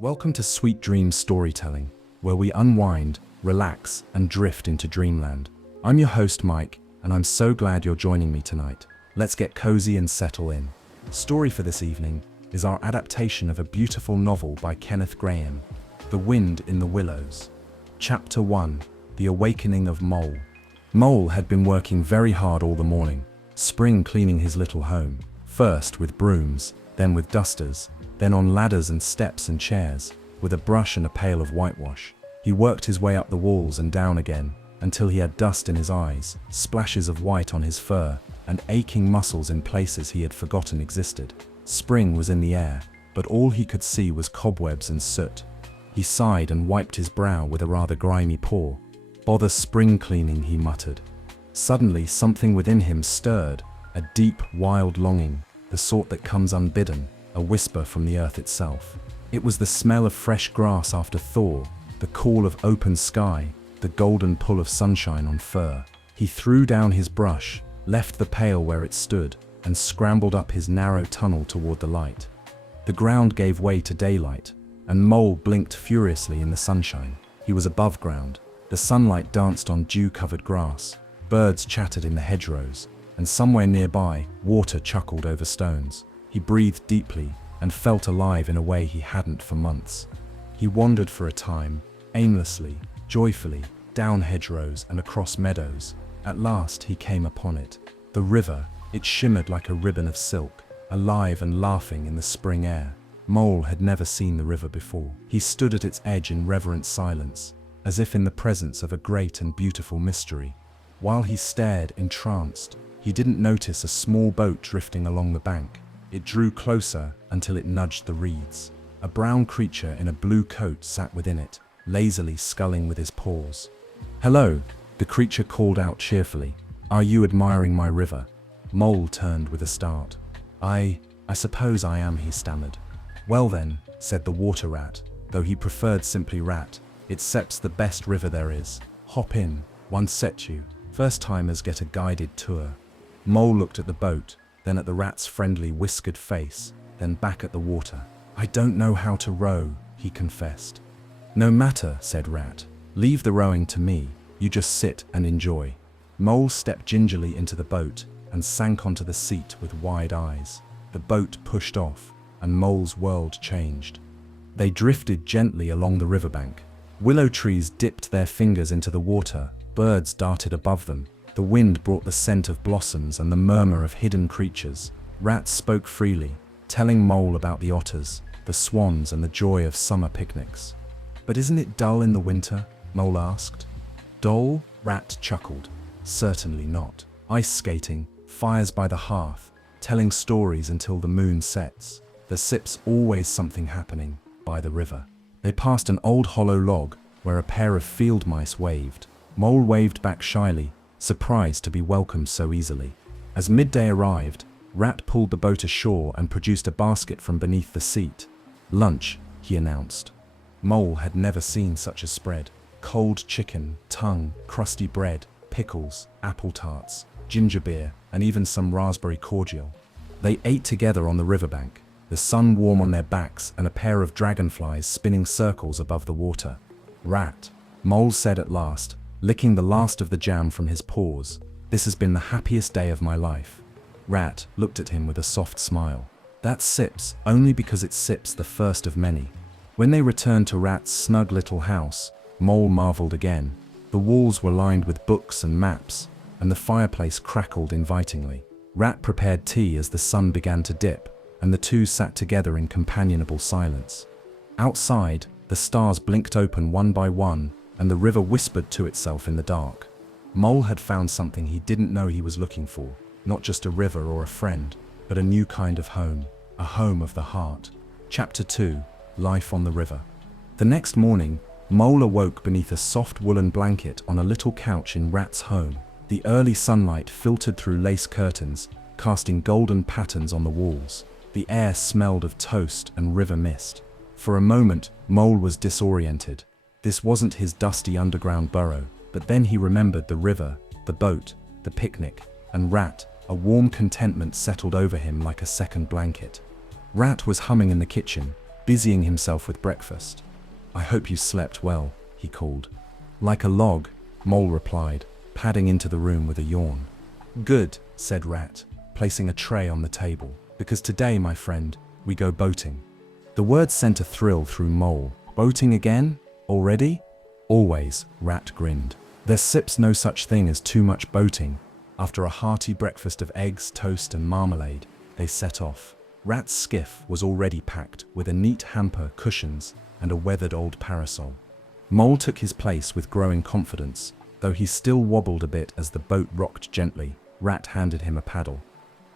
Welcome to Sweet Dreams Storytelling, where we unwind, relax, and drift into dreamland. I'm your host, Mike, and I'm so glad you're joining me tonight. Let's get cozy and settle in. Story for this evening is our adaptation of a beautiful novel by Kenneth Grahame, The Wind in the Willows. Chapter 1: The Awakening of Mole. Mole had been working very hard all the morning, spring cleaning his little home, first with brooms, then with dusters, then on ladders and steps and chairs, with a brush and a pail of whitewash. He worked his way up the walls and down again, until he had dust in his eyes, splashes of white on his fur, and aching muscles in places he had forgotten existed. Spring was in the air, but all he could see was cobwebs and soot. He sighed and wiped his brow with a rather grimy paw. "Bother spring cleaning," he muttered. Suddenly something within him stirred, a deep, wild longing, the sort that comes unbidden, a whisper from the earth itself. It was the smell of fresh grass after thaw, the call of open sky, the golden pull of sunshine on fur. He threw down his brush, left the pail where it stood, and scrambled up his narrow tunnel toward the light. The ground gave way to daylight, and Mole blinked furiously in the sunshine. He was above ground. The sunlight danced on dew-covered grass, birds chattered in the hedgerows, and somewhere nearby, water chuckled over stones. He breathed deeply and felt alive in a way he hadn't for months. He wandered for a time, aimlessly, joyfully, down hedgerows and across meadows. At last he came upon it. The river, it shimmered like a ribbon of silk, alive and laughing in the spring air. Mole had never seen the river before. He stood at its edge in reverent silence, as if in the presence of a great and beautiful mystery. While he stared, entranced, he didn't notice a small boat drifting along the bank. It drew closer until it nudged the reeds. A brown creature in a blue coat sat within it, lazily sculling with his paws. "Hello," the creature called out cheerfully. "Are you admiring my river?" Mole turned with a start. I suppose I am," he stammered. "Well then," said the water rat, though he preferred simply rat, "it's Sep's the best river there is. Hop in, one set you. First timers get a guided tour." Mole looked at the boat, then at the rat's friendly whiskered face, then back at the water. "I don't know how to row," he confessed. "No matter," said Rat. "Leave the rowing to me. You just sit and enjoy." Mole stepped gingerly into the boat and sank onto the seat with wide eyes. The boat pushed off, and Mole's world changed. They drifted gently along the riverbank. Willow trees dipped their fingers into the water, birds darted above them. The wind brought the scent of blossoms and the murmur of hidden creatures. Rat spoke freely, telling Mole about the otters, the swans, and the joy of summer picnics. "But isn't it dull in the winter?" Mole asked. "Dull?" Rat chuckled. "Certainly not. Ice skating, fires by the hearth, telling stories until the moon sets. The sip's always something happening by the river." They passed an old hollow log where a pair of field mice waved. Mole waved back shyly, surprised to be welcomed so easily. As midday arrived, Rat pulled the boat ashore and produced a basket from beneath the seat. "Lunch," he announced. Mole had never seen such a spread. Cold chicken, tongue, crusty bread, pickles, apple tarts, ginger beer, and even some raspberry cordial. They ate together on the riverbank, the sun warm on their backs and a pair of dragonflies spinning circles above the water. "Rat," Mole said at last, licking the last of the jam from his paws, "this has been the happiest day of my life." Rat looked at him with a soft smile. "That's Sips, only because it's Sips, the first of many." When they returned to Rat's snug little house, Mole marveled again. The walls were lined with books and maps, and the fireplace crackled invitingly. Rat prepared tea as the sun began to dip, and the two sat together in companionable silence. Outside, the stars blinked open one by one, and the river whispered to itself in the dark. Mole had found something he didn't know he was looking for, not just a river or a friend, but a new kind of home, a home of the heart. Chapter 2: Life on the River. The next morning, Mole awoke beneath a soft woolen blanket on a little couch in Rat's home. The early sunlight filtered through lace curtains, casting golden patterns on the walls. The air smelled of toast and river mist. For a moment, Mole was disoriented. This wasn't his dusty underground burrow, but then he remembered the river, the boat, the picnic, and Rat. A warm contentment settled over him like a second blanket. Rat was humming in the kitchen, busying himself with breakfast. "I hope you slept well," he called. "Like a log," Mole replied, padding into the room with a yawn. "Good," said Rat, placing a tray on the table, "because today, my friend, we go boating." The word sent a thrill through Mole. "Boating again? Already?" "Always," Rat grinned. "There's sips no such thing as too much boating." After a hearty breakfast of eggs, toast, and marmalade, they set off. Rat's skiff was already packed with a neat hamper, cushions, and a weathered old parasol. Mole took his place with growing confidence, though he still wobbled a bit as the boat rocked gently. Rat handed him a paddle.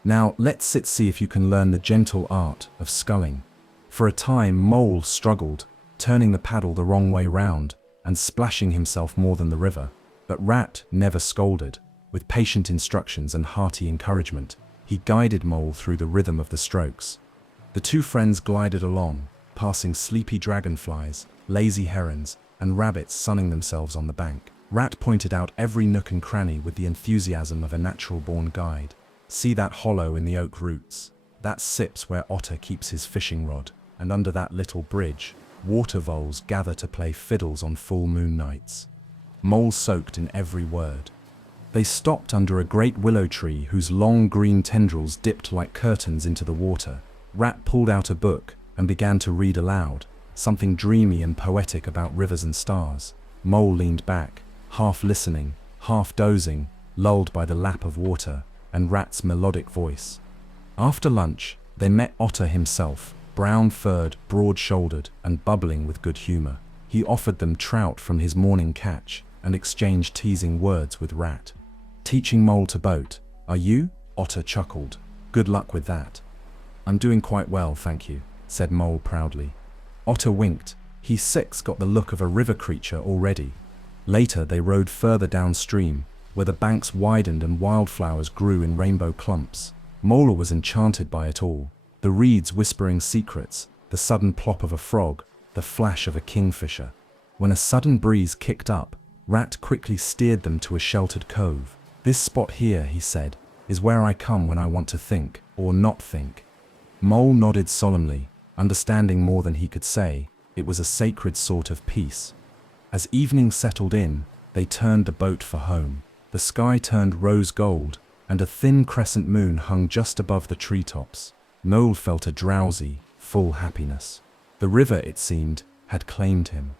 "Now let's see if you can learn the gentle art of sculling." For a time, Mole struggled, turning the paddle the wrong way round and splashing himself more than the river. But Rat never scolded. With patient instructions and hearty encouragement, he guided Mole through the rhythm of the strokes. The two friends glided along, passing sleepy dragonflies, lazy herons, and rabbits sunning themselves on the bank. Rat pointed out every nook and cranny with the enthusiasm of a natural-born guide. "See that hollow in the oak roots? That sip's where Otter keeps his fishing rod, and under that little bridge, water voles gather to play fiddles on full moon nights." Mole soaked in every word. They stopped under a great willow tree whose long green tendrils dipped like curtains into the water. Rat pulled out a book and began to read aloud, something dreamy and poetic about rivers and stars. Mole leaned back, half listening, half dozing, lulled by the lap of water and Rat's melodic voice. After lunch, they met Otter himself, brown-furred, broad-shouldered, and bubbling with good humor. He offered them trout from his morning catch and exchanged teasing words with Rat. "Teaching Mole to boat, are you?" Otter chuckled. "Good luck with that." "I'm doing quite well, thank you," said Mole proudly. Otter winked. He's got the look of a river creature already. Later, they rowed further downstream, where the banks widened and wildflowers grew in rainbow clumps. Mole was enchanted by it all. The reeds whispering secrets, the sudden plop of a frog, the flash of a kingfisher. When a sudden breeze kicked up, Rat quickly steered them to a sheltered cove. "This spot here," he said, "is where I come when I want to think, or not think." Mole nodded solemnly, understanding more than he could say. It was a sacred sort of peace. As evening settled in, they turned the boat for home. The sky turned rose gold, and a thin crescent moon hung just above the treetops. Mole felt a drowsy, full happiness. The river, it seemed, had claimed him.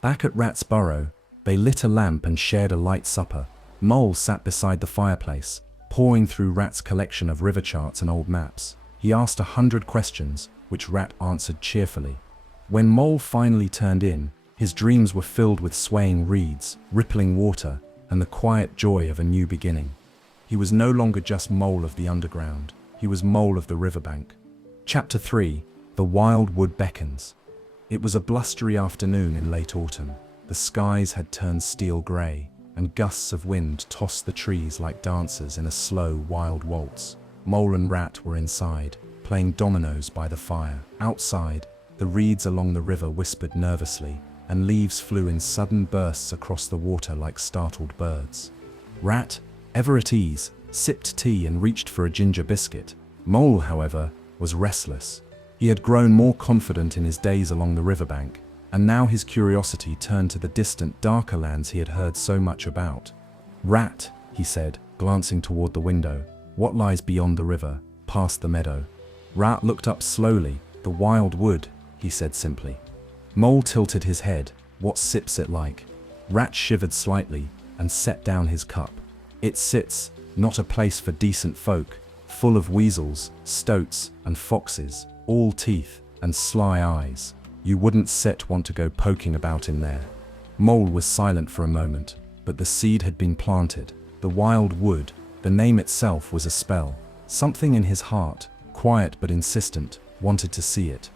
Back at Rat's burrow, they lit a lamp and shared a light supper. Mole sat beside the fireplace, poring through Rat's collection of river charts and old maps. He asked 100 questions, which Rat answered cheerfully. When Mole finally turned in, his dreams were filled with swaying reeds, rippling water, and the quiet joy of a new beginning. He was no longer just Mole of the underground. He was Mole of the riverbank. Chapter 3. The Wild Wood Beckons. It was a blustery afternoon in late autumn. The skies had turned steel grey, and gusts of wind tossed the trees like dancers in a slow, wild waltz. Mole and Rat were inside, playing dominoes by the fire. Outside, the reeds along the river whispered nervously, and leaves flew in sudden bursts across the water like startled birds. Rat, ever at ease, sipped tea and reached for a ginger biscuit. Mole, however, was restless. He had grown more confident in his days along the riverbank, and now his curiosity turned to the distant, darker lands he had heard so much about. "Rat," he said, glancing toward the window, "what lies beyond the river, past the meadow?" Rat looked up slowly. "The wild wood," he said simply. Mole tilted his head. "What sips it like?" Rat shivered slightly and set down his cup. "It sits, not a place for decent folk, full of weasels, stoats, and foxes, all teeth and sly eyes. You wouldn't want to go poking about in there." Mole was silent for a moment, but the seed had been planted. The wild wood, the name itself was a spell. Something in his heart, quiet but insistent, wanted to see it.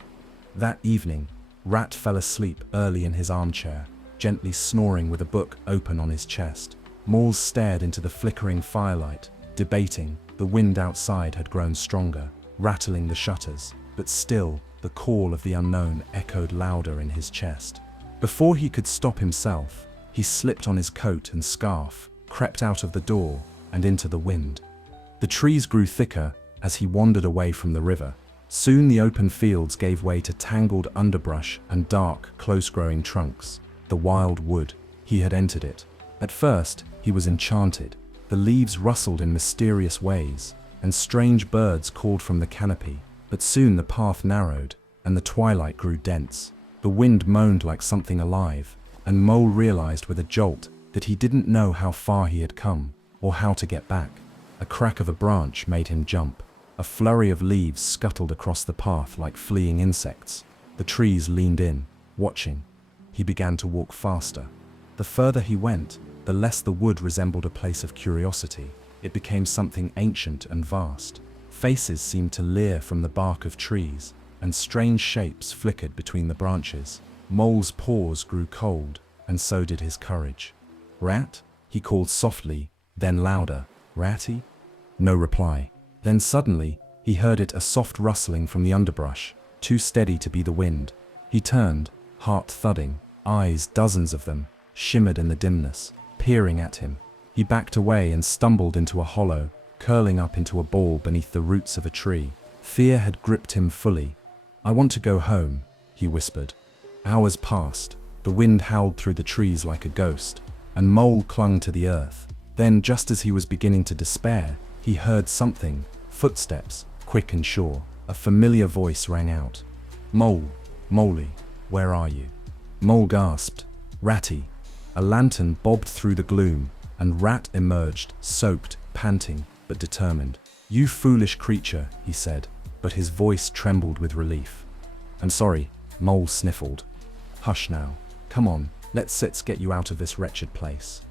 That evening, Rat fell asleep early in his armchair, gently snoring with a book open on his chest. Mole stared into the flickering firelight, debating. The wind outside had grown stronger, rattling the shutters, but still, the call of the unknown echoed louder in his chest. Before he could stop himself, he slipped on his coat and scarf, crept out of the door, and into the wind. The trees grew thicker as he wandered away from the river, Soon the open fields gave way to tangled underbrush and dark, close-growing trunks. The wild wood. He had entered it. At first, he was enchanted. The leaves rustled in mysterious ways, and strange birds called from the canopy. But soon the path narrowed, and the twilight grew dense. The wind moaned like something alive, and Mole realized with a jolt that he didn't know how far he had come, or how to get back. A crack of a branch made him jump. A flurry of leaves scuttled across the path like fleeing insects. The trees leaned in, watching. He began to walk faster. The further he went, the less the wood resembled a place of curiosity. It became something ancient and vast. Faces seemed to leer from the bark of trees, and strange shapes flickered between the branches. Mole's paws grew cold, and so did his courage. "Rat?" he called softly, then louder. "Ratty?" No reply. Then suddenly, he heard it, a soft rustling from the underbrush, too steady to be the wind. He turned, heart thudding. Eyes, dozens of them, shimmered in the dimness, peering at him. He backed away and stumbled into a hollow, curling up into a ball beneath the roots of a tree. Fear had gripped him fully. "I want to go home," he whispered. Hours passed. The wind howled through the trees like a ghost, and Mole clung to the earth. Then, just as he was beginning to despair, he heard something. Footsteps, quick and sure. A familiar voice rang out. "Mole, Moley, where are you?" Mole gasped. "Ratty." A lantern bobbed through the gloom, and Rat emerged, soaked, panting, but determined. "You foolish creature," he said, but his voice trembled with relief. "I'm sorry," Mole sniffled. "Hush now. Come on, let's get you out of this wretched place."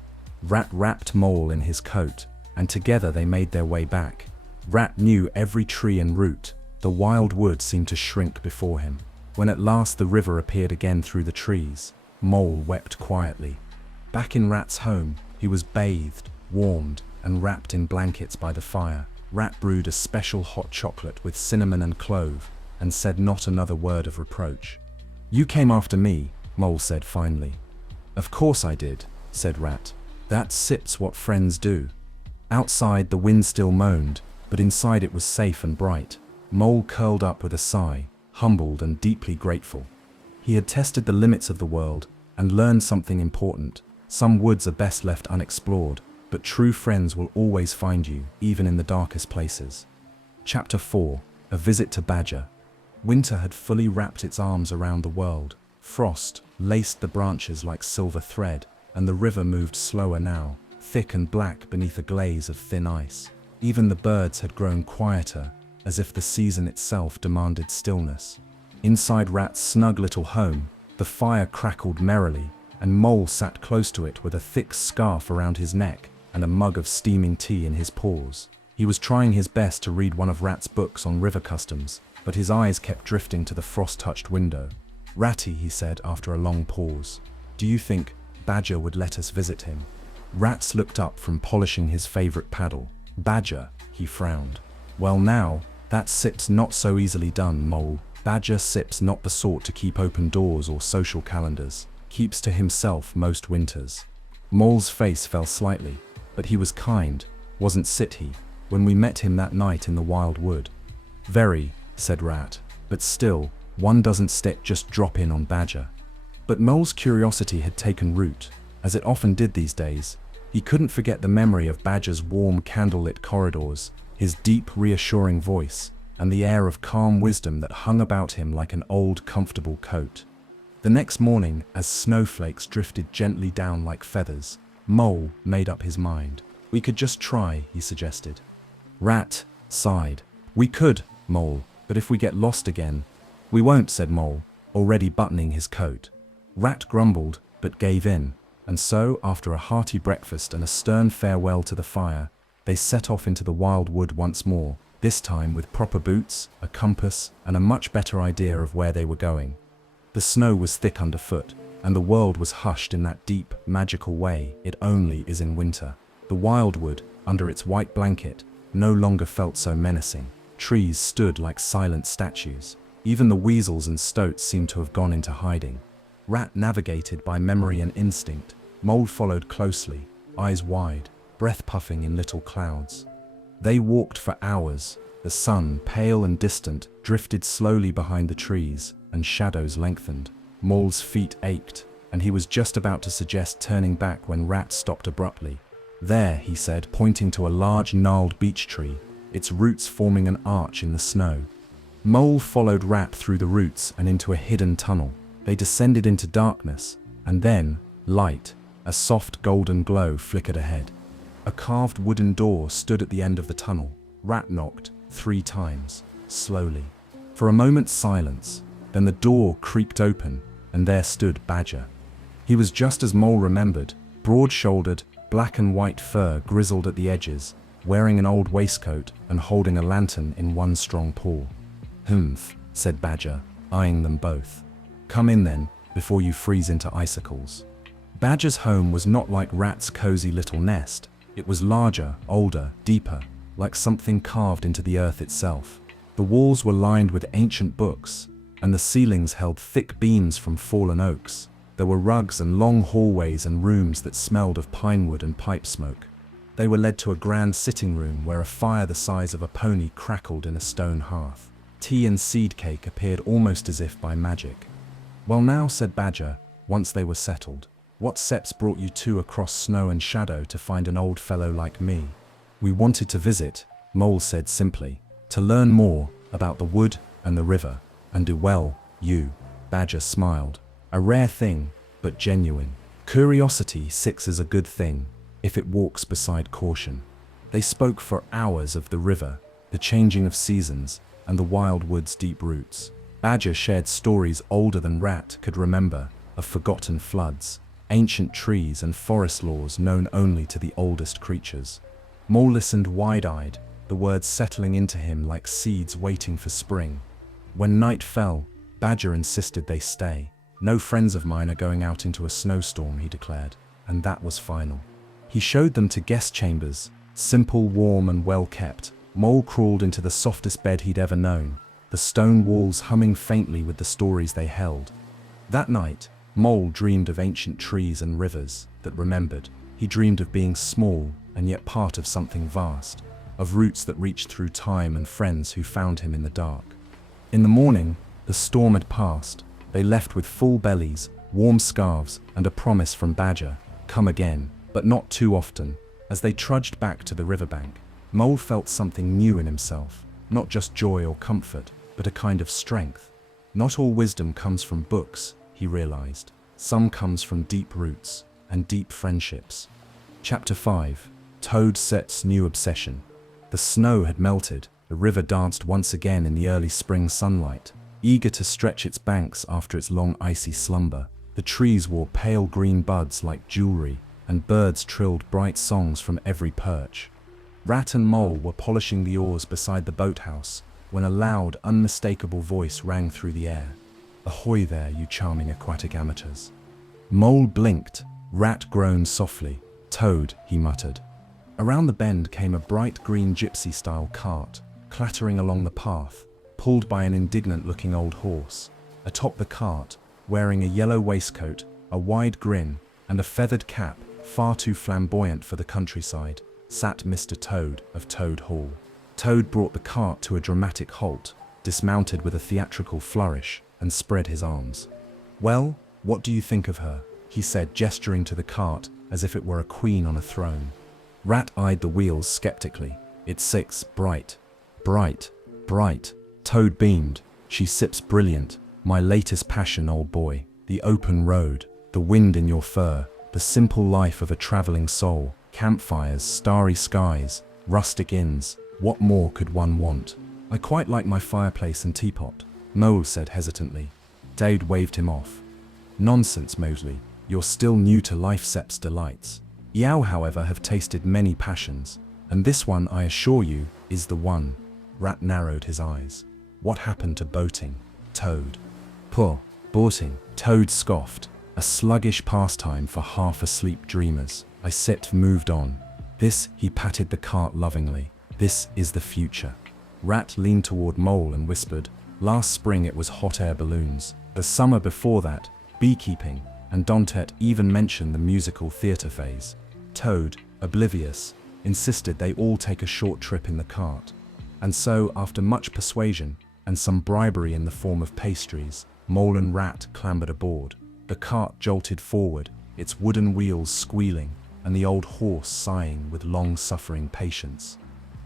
Rat wrapped Mole in his coat, and together they made their way back. Rat knew every tree and root. The wild wood seemed to shrink before him. When at last the river appeared again through the trees, Mole wept quietly. Back in Rat's home, he was bathed, warmed, and wrapped in blankets by the fire. Rat brewed a special hot chocolate with cinnamon and clove, and said not another word of reproach. "You came after me," Mole said finally. "Of course I did," said Rat. "That's what friends do." Outside, the wind still moaned, but inside it was safe and bright. Mole curled up with a sigh, humbled and deeply grateful. He had tested the limits of the world and learned something important. Some woods are best left unexplored, but true friends will always find you, even in the darkest places. Chapter 4: A Visit to Badger. Winter had fully wrapped its arms around the world. Frost laced the branches like silver thread, and the river moved slower now, thick and black beneath a glaze of thin ice. Even the birds had grown quieter, as if the season itself demanded stillness. Inside Rat's snug little home, the fire crackled merrily, and Mole sat close to it with a thick scarf around his neck and a mug of steaming tea in his paws. He was trying his best to read one of Rat's books on river customs, but his eyes kept drifting to the frost-touched window. "Ratty," he said after a long pause, "do you think Badger would let us visit him?" Rat looked up from polishing his favorite paddle. "Badger," he frowned. "Well now, that sip's not so easily done, Mole. Badger sip's not the sort to keep open doors or social calendars. Keeps to himself most winters." Mole's face fell slightly, but he was kind, wasn't he, when we met him that night in the wild wood? "Very," said Rat, "but still, one doesn't just drop in on Badger." But Mole's curiosity had taken root, as it often did these days. He couldn't forget the memory of Badger's warm, candlelit corridors, his deep, reassuring voice, and the air of calm wisdom that hung about him like an old, comfortable coat. The next morning, as snowflakes drifted gently down like feathers, Mole made up his mind. "We could just try," he suggested. Rat sighed. "We could, Mole, but if we get lost again—" "We won't," said Mole, already buttoning his coat. Rat grumbled, but gave in, and so, after a hearty breakfast and a stern farewell to the fire, they set off into the wild wood once more, this time with proper boots, a compass, and a much better idea of where they were going. The snow was thick underfoot, and the world was hushed in that deep, magical way it only is in winter. The wildwood, under its white blanket, no longer felt so menacing. Trees stood like silent statues. Even the weasels and stoats seemed to have gone into hiding. Rat navigated by memory and instinct. Mole followed closely, eyes wide, breath puffing in little clouds. They walked for hours, The sun, pale and distant, drifted slowly behind the trees, and shadows lengthened. Mole's feet ached, and he was just about to suggest turning back when Rat stopped abruptly. "There," he said, pointing to a large gnarled beech tree, its roots forming an arch in the snow. Mole followed Rat through the roots and into a hidden tunnel. They descended into darkness, and then, light, a soft golden glow flickered ahead. A carved wooden door stood at the end of the tunnel. Rat knocked 3 times, slowly. For a moment, silence, then the door creaked open, and there stood Badger. He was just as Mole remembered, broad-shouldered, black and white fur grizzled at the edges, wearing an old waistcoat and holding a lantern in one strong paw. "Humph," said Badger, eyeing them both. "Come in then, before you freeze into icicles." Badger's home was not like Rat's cozy little nest. It was larger, older, deeper, like something carved into the earth itself. The walls were lined with ancient books, and the ceilings held thick beams from fallen oaks. There were rugs and long hallways and rooms that smelled of pinewood and pipe smoke. They were led to a grand sitting room where a fire the size of a pony crackled in a stone hearth. Tea and seed cake appeared almost as if by magic. "Well now," said Badger, once they were settled, "what steps brought you two across snow and shadow to find an old fellow like me?" "We wanted to visit," Mole said simply, "to learn more about the wood and the river, and do well, you." Badger smiled. "A rare thing, but genuine. Curiosity is a good thing, if it walks beside caution." They spoke for hours of the river, the changing of seasons, and the wild wood's deep roots. Badger shared stories older than Rat could remember, of forgotten floods, ancient trees and forest laws known only to the oldest creatures. Mole listened wide-eyed, the words settling into him like seeds waiting for spring. When night fell, Badger insisted they stay. "No friends of mine are going out into a snowstorm," he declared, and that was final. He showed them to guest chambers, simple, warm and well-kept. Mole crawled into the softest bed he'd ever known, the stone walls humming faintly with the stories they held. That night, Mole dreamed of ancient trees and rivers that remembered. He dreamed of being small and yet part of something vast, of roots that reached through time and friends who found him in the dark. In the morning, the storm had passed. They left with full bellies, warm scarves, and a promise from Badger, "Come again, but not too often." As they trudged back to the riverbank, Mole felt something new in himself, not just joy or comfort, but a kind of strength. Not all wisdom comes from books, he realized. Some comes from deep roots and deep friendships. Chapter 5. Toad Set's New Obsession. The snow had melted. The river danced once again in the early spring sunlight, eager to stretch its banks after its long icy slumber. The trees wore pale green buds like jewelry, and birds trilled bright songs from every perch. Rat and Mole were polishing the oars beside the boathouse when a loud, unmistakable voice rang through the air. "Ahoy there, you charming aquatic amateurs." Mole blinked. Rat groaned softly. "Toad," he muttered. Around the bend came a bright green gypsy-style cart, clattering along the path, pulled by an indignant-looking old horse. Atop the cart, wearing a yellow waistcoat, a wide grin, and a feathered cap far too flamboyant for the countryside, sat Mr. Toad of Toad Hall. Toad brought the cart to a dramatic halt, dismounted with a theatrical flourish, and spread his arms. "Well, what do you think of her?" he said, gesturing to the cart as if it were a queen on a throne. Rat eyed the wheels skeptically. "It's 6, bright, bright, bright." Toad beamed. "She sips brilliant. My latest passion, old boy. The open road, the wind in your fur, the simple life of a traveling soul. Campfires, starry skies, rustic inns. What more could one want?" "I quite like my fireplace and teapot," Mole said hesitantly. Toad waved him off. "Nonsense, Mosley. You're still new to life's delights. Yow, however, have tasted many passions, and this one, I assure you, is the one." Rat narrowed his eyes. "What happened to boating, Toad?" "Poor, boating," Toad scoffed. "A sluggish pastime for half-asleep dreamers. I moved on. This," he patted the cart lovingly, "this is the future." Rat leaned toward Mole and whispered, "Last spring it was hot air balloons. The summer before that, beekeeping, and Dontet even mentioned the musical theatre phase." Toad, oblivious, insisted they all take a short trip in the cart. And so, after much persuasion, and some bribery in the form of pastries, Mole and Rat clambered aboard. The cart jolted forward, its wooden wheels squealing, and the old horse sighing with long-suffering patience.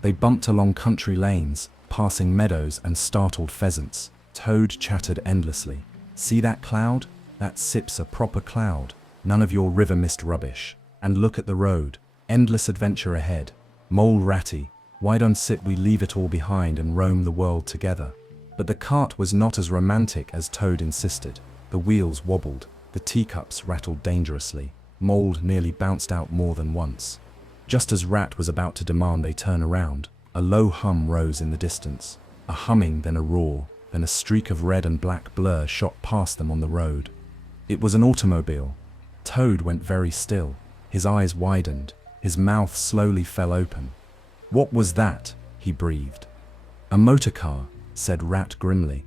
They bumped along country lanes, passing meadows and startled pheasants. Toad chattered endlessly. "See that cloud? That sip's a proper cloud. None of your river mist rubbish. And look at the road. Endless adventure ahead. Mole Ratty, why don't sit we leave it all behind and roam the world together?" But the cart was not as romantic as Toad insisted. The wheels wobbled, the teacups rattled dangerously. Mole nearly bounced out more than once. Just as Rat was about to demand they turn around, a low hum rose in the distance. A humming, then a roar, then a streak of red and black blur shot past them on the road. It was an automobile. Toad went very still. His eyes widened. His mouth slowly fell open. "What was that?" he breathed. "A motor car," said Rat grimly.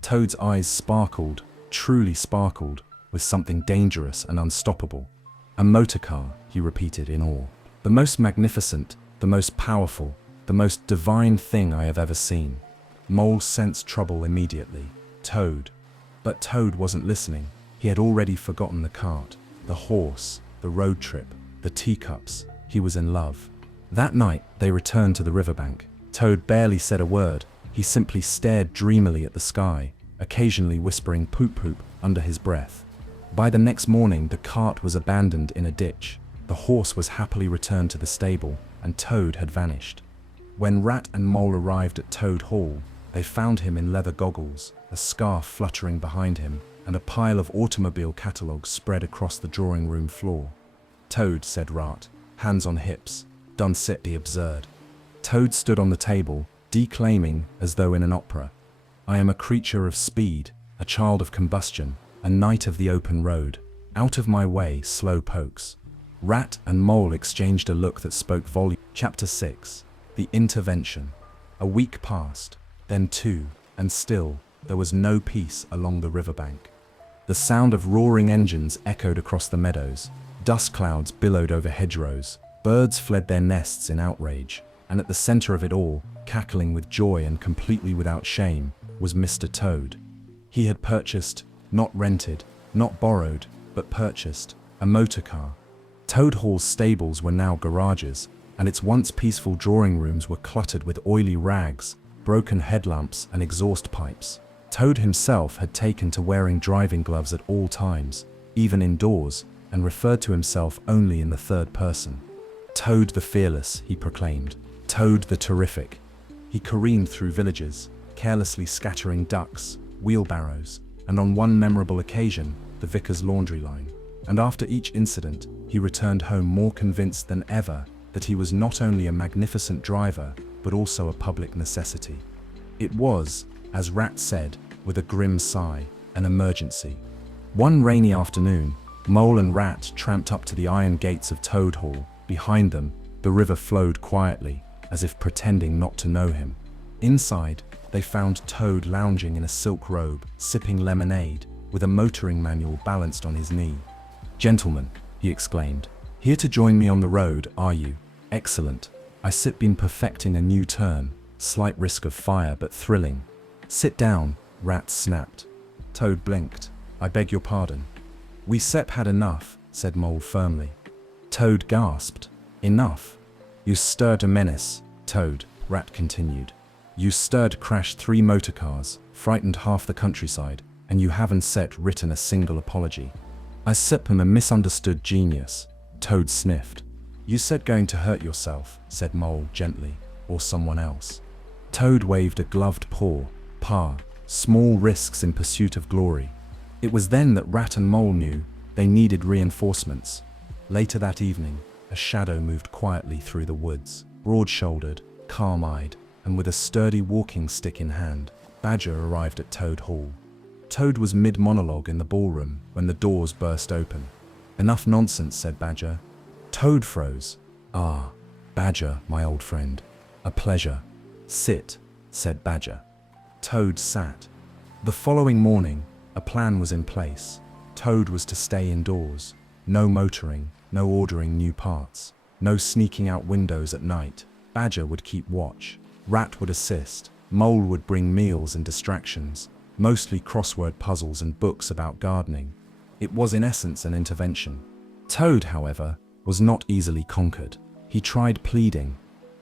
Toad's eyes sparkled, truly sparkled, with something dangerous and unstoppable. "A motor car," he repeated in awe. "The most magnificent, the most powerful, the most divine thing I have ever seen." Mole sensed trouble immediately. Toad. But Toad wasn't listening. He had already forgotten the cart, the horse, the road trip, the teacups. He was in love. That night, they returned to the riverbank. Toad barely said a word. He simply stared dreamily at the sky, occasionally whispering poop poop under his breath. By the next morning, the cart was abandoned in a ditch. The horse was happily returned to the stable, and Toad had vanished. When Rat and Mole arrived at Toad Hall, they found him in leather goggles, a scarf fluttering behind him, and a pile of automobile catalogues spread across the drawing room floor. "Toad," said Rat, hands on hips, "done sit be absurd." Toad stood on the table, declaiming as though in an opera. "I am a creature of speed, a child of combustion, a knight of the open road. Out of my way, slow pokes." Rat and Mole exchanged a look that spoke volumes. Chapter 6. The Intervention. A week passed, then 2, and still, there was no peace along the riverbank. The sound of roaring engines echoed across the meadows. Dust clouds billowed over hedgerows. Birds fled their nests in outrage. And at the center of it all, cackling with joy and completely without shame, was Mr. Toad. He had purchased, not rented, not borrowed, but purchased, a motor car. Toad Hall's stables were now garages, and its once peaceful drawing rooms were cluttered with oily rags, broken headlamps, and exhaust pipes. Toad himself had taken to wearing driving gloves at all times, even indoors, and referred to himself only in the third person. "Toad the fearless," he proclaimed. "Toad the terrific." He careened through villages, carelessly scattering ducks, wheelbarrows, and on one memorable occasion, the vicar's laundry line. And after each incident, he returned home more convinced than ever that he was not only a magnificent driver, but also a public necessity. It was, as Rat said, with a grim sigh, an emergency. One rainy afternoon, Mole and Rat tramped up to the iron gates of Toad Hall. Behind them, the river flowed quietly, as if pretending not to know him. Inside, they found Toad lounging in a silk robe, sipping lemonade, with a motoring manual balanced on his knee. "Gentlemen," he exclaimed, "here to join me on the road, are you? Excellent. I sit been perfecting a new turn, slight risk of fire but thrilling." "Sit down," Rat snapped. Toad blinked. "I beg your pardon." "We sep had enough," said Mole firmly. Toad gasped. "Enough? You stirred a menace, Toad," Rat continued. "You stirred crashed 3 motor cars, frightened half the countryside, and you haven't written a single apology." "I sep am a misunderstood genius," Toad sniffed. "You said going to hurt yourself," said Mole gently, "or someone else." Toad waved a gloved paw. "Pa, small risks in pursuit of glory." It was then that Rat and Mole knew they needed reinforcements. Later that evening, a shadow moved quietly through the woods, broad-shouldered, calm-eyed, and with a sturdy walking stick in hand. Badger arrived at Toad Hall. Toad was mid-monologue in the ballroom when the doors burst open. "Enough nonsense," said Badger. Toad froze. "Ah, Badger, my old friend. A pleasure." "Sit," said Badger. Toad sat. The following morning, a plan was in place. Toad was to stay indoors. No motoring, no ordering new parts, no sneaking out windows at night. Badger would keep watch. Rat would assist. Mole would bring meals and distractions, mostly crossword puzzles and books about gardening. It was in essence an intervention. Toad, however, was not easily conquered. He tried pleading,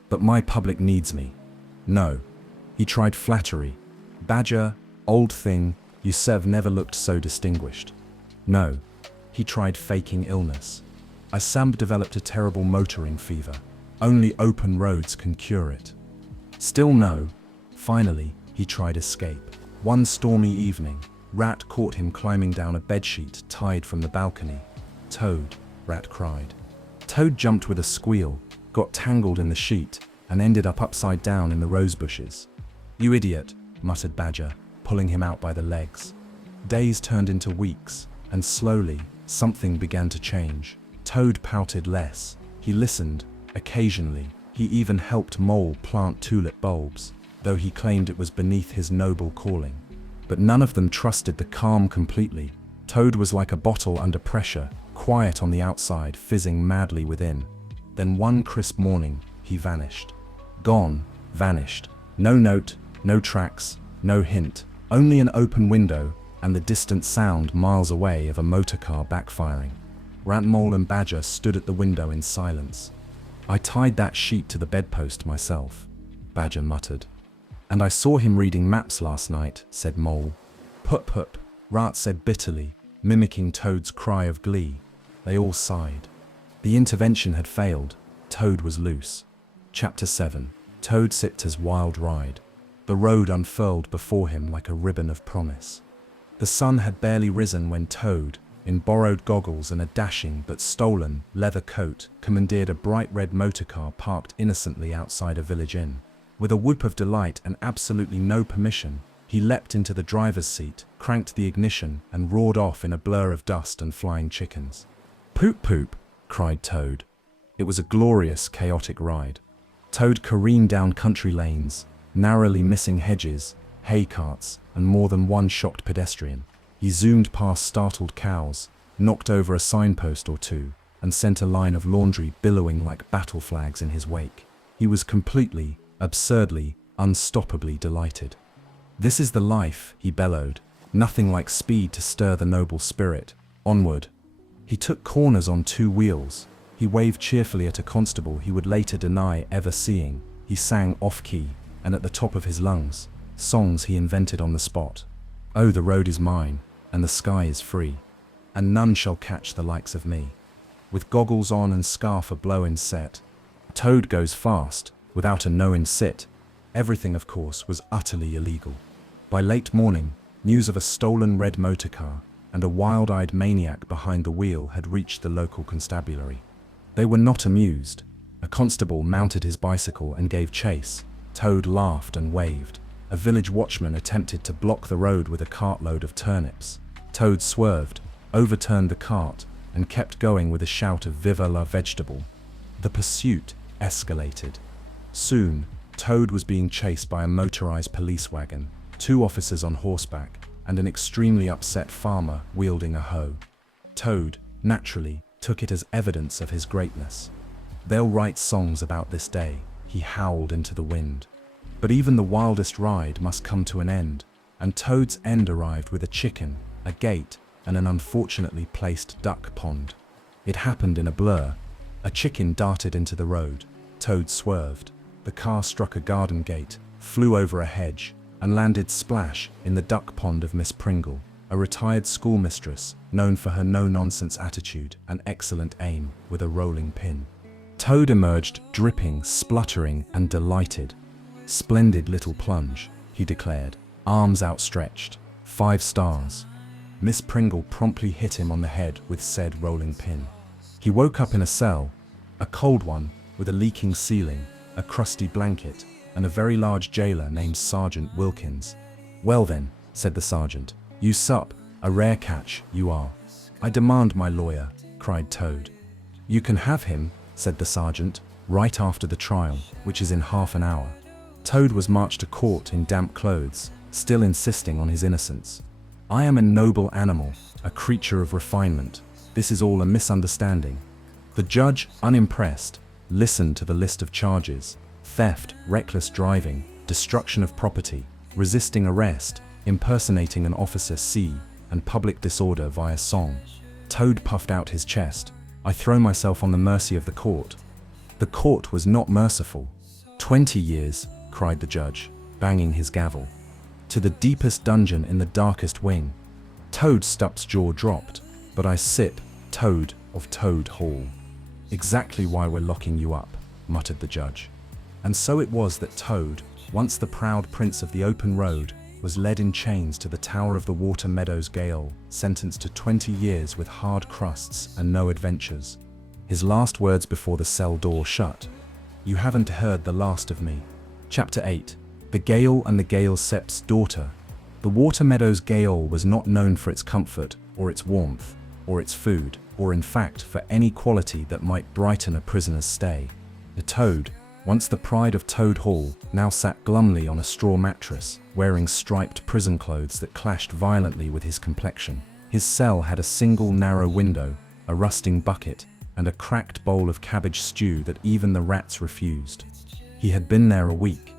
"But my public needs me." No. He tried flattery. "Badger, old thing, you never looked so distinguished." No. He tried faking illness. "Sam developed a terrible motoring fever. Only open roads can cure it." Still no. Finally, he tried escape. One stormy evening, Rat caught him climbing down a bedsheet tied from the balcony. "Toad," Rat cried. Toad jumped with a squeal, got tangled in the sheet, and ended up upside down in the rose bushes. "You idiot," muttered Badger, pulling him out by the legs. Days turned into weeks, and slowly, something began to change. Toad pouted less. He listened, occasionally. He even helped Mole plant tulip bulbs, though he claimed it was beneath his noble calling. But none of them trusted the calm completely. Toad was like a bottle under pressure, quiet on the outside, fizzing madly within. Then one crisp morning, he vanished. Gone, vanished. No note, no tracks, no hint, only an open window and the distant sound miles away of a motorcar backfiring. Rat, Mole and Badger stood at the window in silence. "I tied that sheet to the bedpost myself," Badger muttered. "And I saw him reading maps last night," said Mole. "Pup pup," Rat said bitterly, mimicking Toad's cry of glee. They all sighed. The intervention had failed. Toad was loose. Chapter 7. Toad sipped his wild ride. The road unfurled before him like a ribbon of promise. The sun had barely risen when Toad, in borrowed goggles and a dashing but stolen leather coat, commandeered a bright red motorcar parked innocently outside a village inn. With a whoop of delight and absolutely no permission, he leapt into the driver's seat, cranked the ignition, and roared off in a blur of dust and flying chickens. "Poop poop," cried Toad. It was a glorious, chaotic ride. Toad careened down country lanes, narrowly missing hedges, hay carts, and more than one shocked pedestrian. He zoomed past startled cows, knocked over a signpost or two, and sent a line of laundry billowing like battle flags in his wake. He was completely, absurdly, unstoppably delighted. "This is the life," he bellowed. "Nothing like speed to stir the noble spirit. Onward." He took corners on two wheels. He waved cheerfully at a constable he would later deny ever seeing. He sang off-key, and at the top of his lungs, songs he invented on the spot. "Oh, the road is mine, and the sky is free, and none shall catch the likes of me." With goggles on and scarf a-blow in set, Toad goes fast, without a know-in sit. Everything, of course, was utterly illegal. By late morning, news of a stolen red motorcar and a wild-eyed maniac behind the wheel had reached the local constabulary. They were not amused. A constable mounted his bicycle and gave chase. Toad laughed and waved. A village watchman attempted to block the road with a cartload of turnips. Toad swerved, overturned the cart, and kept going with a shout of "Viva la vegetable." The pursuit escalated. Soon, Toad was being chased by a motorized police wagon, 2 officers on horseback, and an extremely upset farmer wielding a hoe. Toad, naturally, took it as evidence of his greatness. "They'll write songs about this day," he howled into the wind. But even the wildest ride must come to an end, and Toad's end arrived with a chicken, a gate, and an unfortunately placed duck pond. It happened in a blur. A chicken darted into the road. Toad swerved. The car struck a garden gate, flew over a hedge, and landed splash in the duck pond of Miss Pringle, a retired schoolmistress known for her no-nonsense attitude and excellent aim with a rolling pin. Toad emerged dripping, spluttering, and delighted. "Splendid little plunge," he declared, arms outstretched. 5 stars. Miss Pringle promptly hit him on the head with said rolling pin. He woke up in a cell, a cold one, with a leaking ceiling, a crusty blanket, and a very large jailer named Sergeant Wilkins. "Well then," said the sergeant, "you sup, a rare catch, you are." "I demand my lawyer," cried Toad. "You can have him," said the sergeant, "right after the trial, which is in half an hour." Toad was marched to court in damp clothes, still insisting on his innocence. "I am a noble animal, a creature of refinement. This is all a misunderstanding." The judge, unimpressed, listened to the list of charges, theft, reckless driving, destruction of property, resisting arrest, impersonating an officer C, and public disorder via song. Toad puffed out his chest. I throw myself on the mercy of the court. The court was not merciful. 20 years, cried the judge, banging his gavel. To the deepest dungeon in the darkest wing. Toad Stup's jaw dropped. But I sit, Toad of Toad Hall. Exactly why we're locking you up, muttered the judge. And so it was that Toad, once the proud prince of the open road, was led in chains to the Tower of the Water Meadows Gaol, sentenced to 20 years with hard crusts and no adventures. His last words before the cell door shut. You haven't heard the last of me. Chapter 8. The Gaol and the Gaol Sep's Daughter. The Water Meadows Gaol was not known for its comfort, or its warmth, or its food, or in fact for any quality that might brighten a prisoner's stay. The Toad, once the pride of Toad Hall, now sat glumly on a straw mattress, wearing striped prison clothes that clashed violently with his complexion. His cell had a single narrow window, a rusting bucket, and a cracked bowl of cabbage stew that even the rats refused. He had been there a week.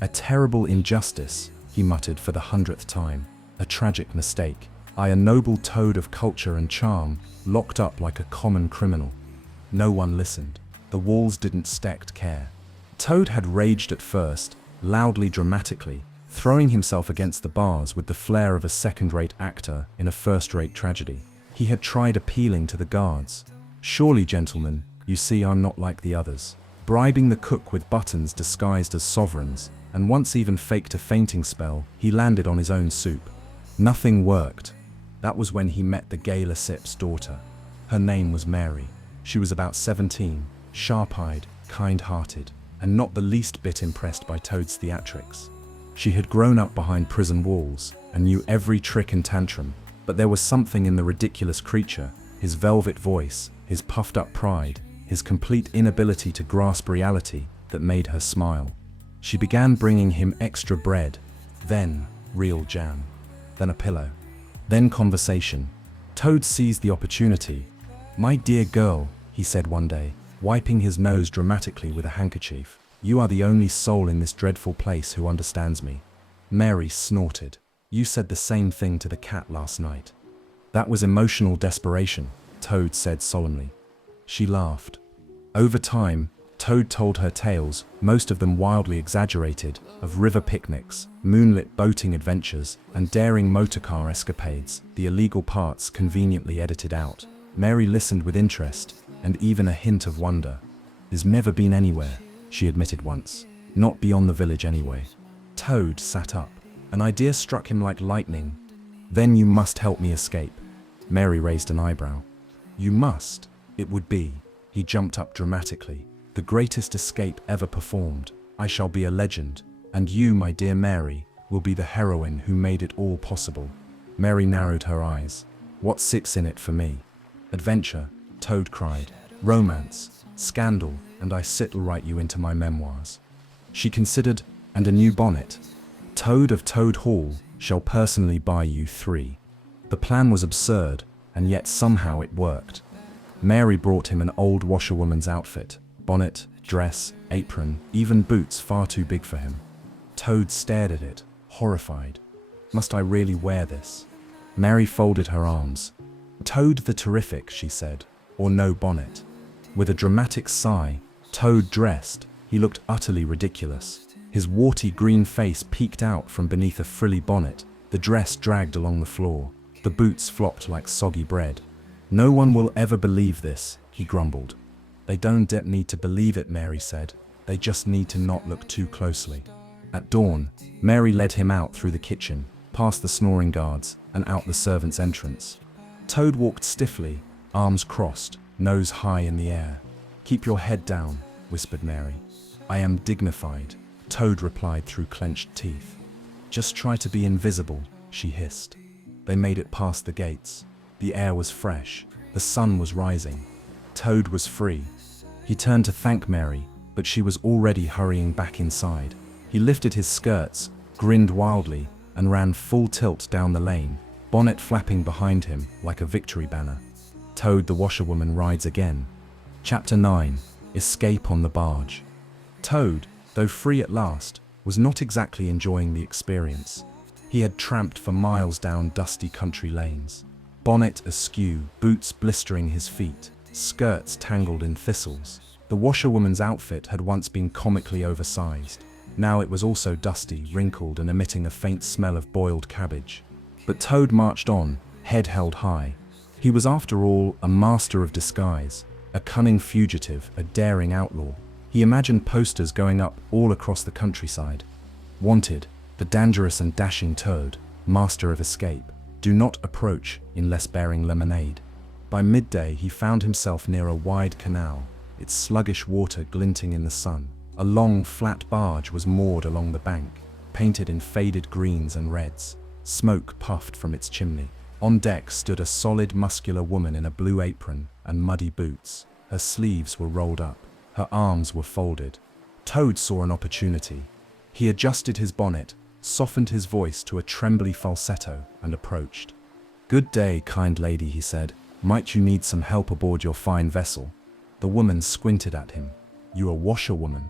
A terrible injustice, he muttered for the 100th time. A tragic mistake. I, a noble toad of culture and charm, locked up like a common criminal. No one listened. The walls didn't stacked care. Toad had raged at first, loudly, dramatically, throwing himself against the bars with the flair of a second-rate actor in a first-rate tragedy. He had tried appealing to the guards. Surely, gentlemen, you see I'm not like the others. Bribing the cook with buttons disguised as sovereigns, and once even faked a fainting spell, he landed on his own soup. Nothing worked. That was when he met the Gaol Sep's daughter. Her name was Mary. She was about 17, sharp-eyed, kind-hearted, and not the least bit impressed by Toad's theatrics. She had grown up behind prison walls and knew every trick and tantrum, but there was something in the ridiculous creature, his velvet voice, his puffed-up pride, his complete inability to grasp reality, that made her smile. She began bringing him extra bread, then real jam, then a pillow, then conversation. Toad seized the opportunity. "My dear girl," he said one day, wiping his nose dramatically with a handkerchief, "you are the only soul in this dreadful place who understands me." Mary snorted. "You said the same thing to the cat last night." "That was emotional desperation," Toad said solemnly. She laughed. Over time, Toad told her tales, most of them wildly exaggerated, of river picnics, moonlit boating adventures, and daring motorcar escapades, the illegal parts conveniently edited out. Mary listened with interest, and even a hint of wonder. "He's never been anywhere," she admitted once. "Not beyond the village anyway." Toad sat up. An idea struck him like lightning. "Then you must help me escape." Mary raised an eyebrow. "You must? It would be." He jumped up dramatically. "The greatest escape ever performed. I shall be a legend, and you, my dear Mary, will be the heroine who made it all possible." Mary narrowed her eyes. "What sits in it for me?" "Adventure," Toad cried. "Romance, scandal, and I sit'll write you into my memoirs." She considered, "And a new bonnet. Toad of Toad Hall shall personally buy you 3. The plan was absurd, and yet somehow it worked. Mary brought him an old washerwoman's outfit, bonnet, dress, apron, even boots far too big for him. Toad stared at it, horrified. "Must I really wear this?" Mary folded her arms. "Toad the Terrific," she said, "or no bonnet." With a dramatic sigh, Toad dressed. He looked utterly ridiculous. His warty green face peeked out from beneath a frilly bonnet. The dress dragged along the floor. The boots flopped like soggy bread. "No one will ever believe this," he grumbled. "They don't need to believe it," Mary said. "They just need to not look too closely." At dawn, Mary led him out through the kitchen, past the snoring guards, and out the servants' entrance. Toad walked stiffly, arms crossed, nose high in the air. "Keep your head down," whispered Mary. "I am dignified," Toad replied through clenched teeth. "Just try to be invisible," she hissed. They made it past the gates. The air was fresh. The sun was rising. Toad was free. He turned to thank Mary, but she was already hurrying back inside. He lifted his skirts, grinned wildly, and ran full tilt down the lane, bonnet flapping behind him like a victory banner. Toad the washerwoman rides again. Chapter 9. Escape on the Barge. Toad, though free at last, was not exactly enjoying the experience. He had tramped for miles down dusty country lanes, bonnet askew, boots blistering his feet, skirts tangled in thistles. The washerwoman's outfit had once been comically oversized. Now it was also dusty, wrinkled, and emitting a faint smell of boiled cabbage. But Toad marched on, head held high. He was, after all, a master of disguise, a cunning fugitive, a daring outlaw. He imagined posters going up all across the countryside. Wanted, the dangerous and dashing Toad, master of escape. Do not approach unless bearing lemonade. By midday he found himself near a wide canal, its sluggish water glinting in the sun. A long, flat barge was moored along the bank, painted in faded greens and reds. Smoke puffed from its chimney. On deck stood a solid, muscular woman in a blue apron and muddy boots. Her sleeves were rolled up. Her arms were folded. Toad saw an opportunity. He adjusted his bonnet, softened his voice to a trembly falsetto, and approached. "Good day, kind lady," he said. "Might you need some help aboard your fine vessel?" The woman squinted at him. "You a washerwoman?"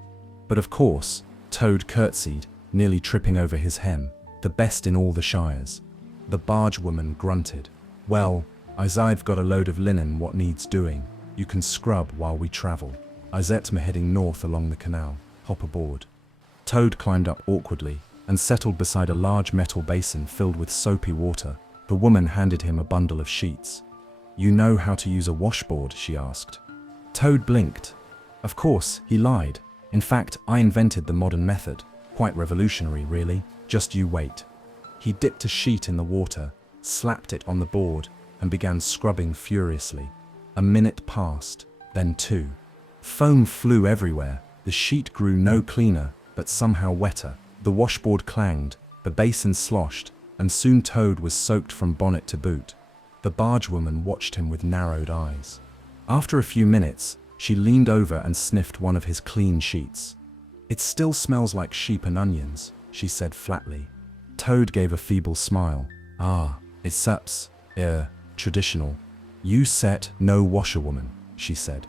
But of course, Toad curtsied, nearly tripping over his hem. "The best in all the shires." The bargewoman grunted. "Well, I've got a load of linen what needs doing. You can scrub while we travel. I'me heading north along the canal. Hop aboard." Toad climbed up awkwardly and settled beside a large metal basin filled with soapy water. The woman handed him a bundle of sheets. "You know how to use a washboard?" she asked. Toad blinked. Of course, he lied. "In fact, I invented the modern method. Quite revolutionary, really. Just you wait." He dipped a sheet in the water, slapped it on the board, and began scrubbing furiously. A minute passed, then two. Foam flew everywhere. The sheet grew no cleaner, but somehow wetter. The washboard clanged, the basin sloshed, and soon Toad was soaked from bonnet to boot. The bargewoman watched him with narrowed eyes. After a few minutes, she leaned over and sniffed one of his clean sheets. "It still smells like sheep and onions," she said flatly. Toad gave a feeble smile. "Ah, it's traditional." "You set no washerwoman," she said.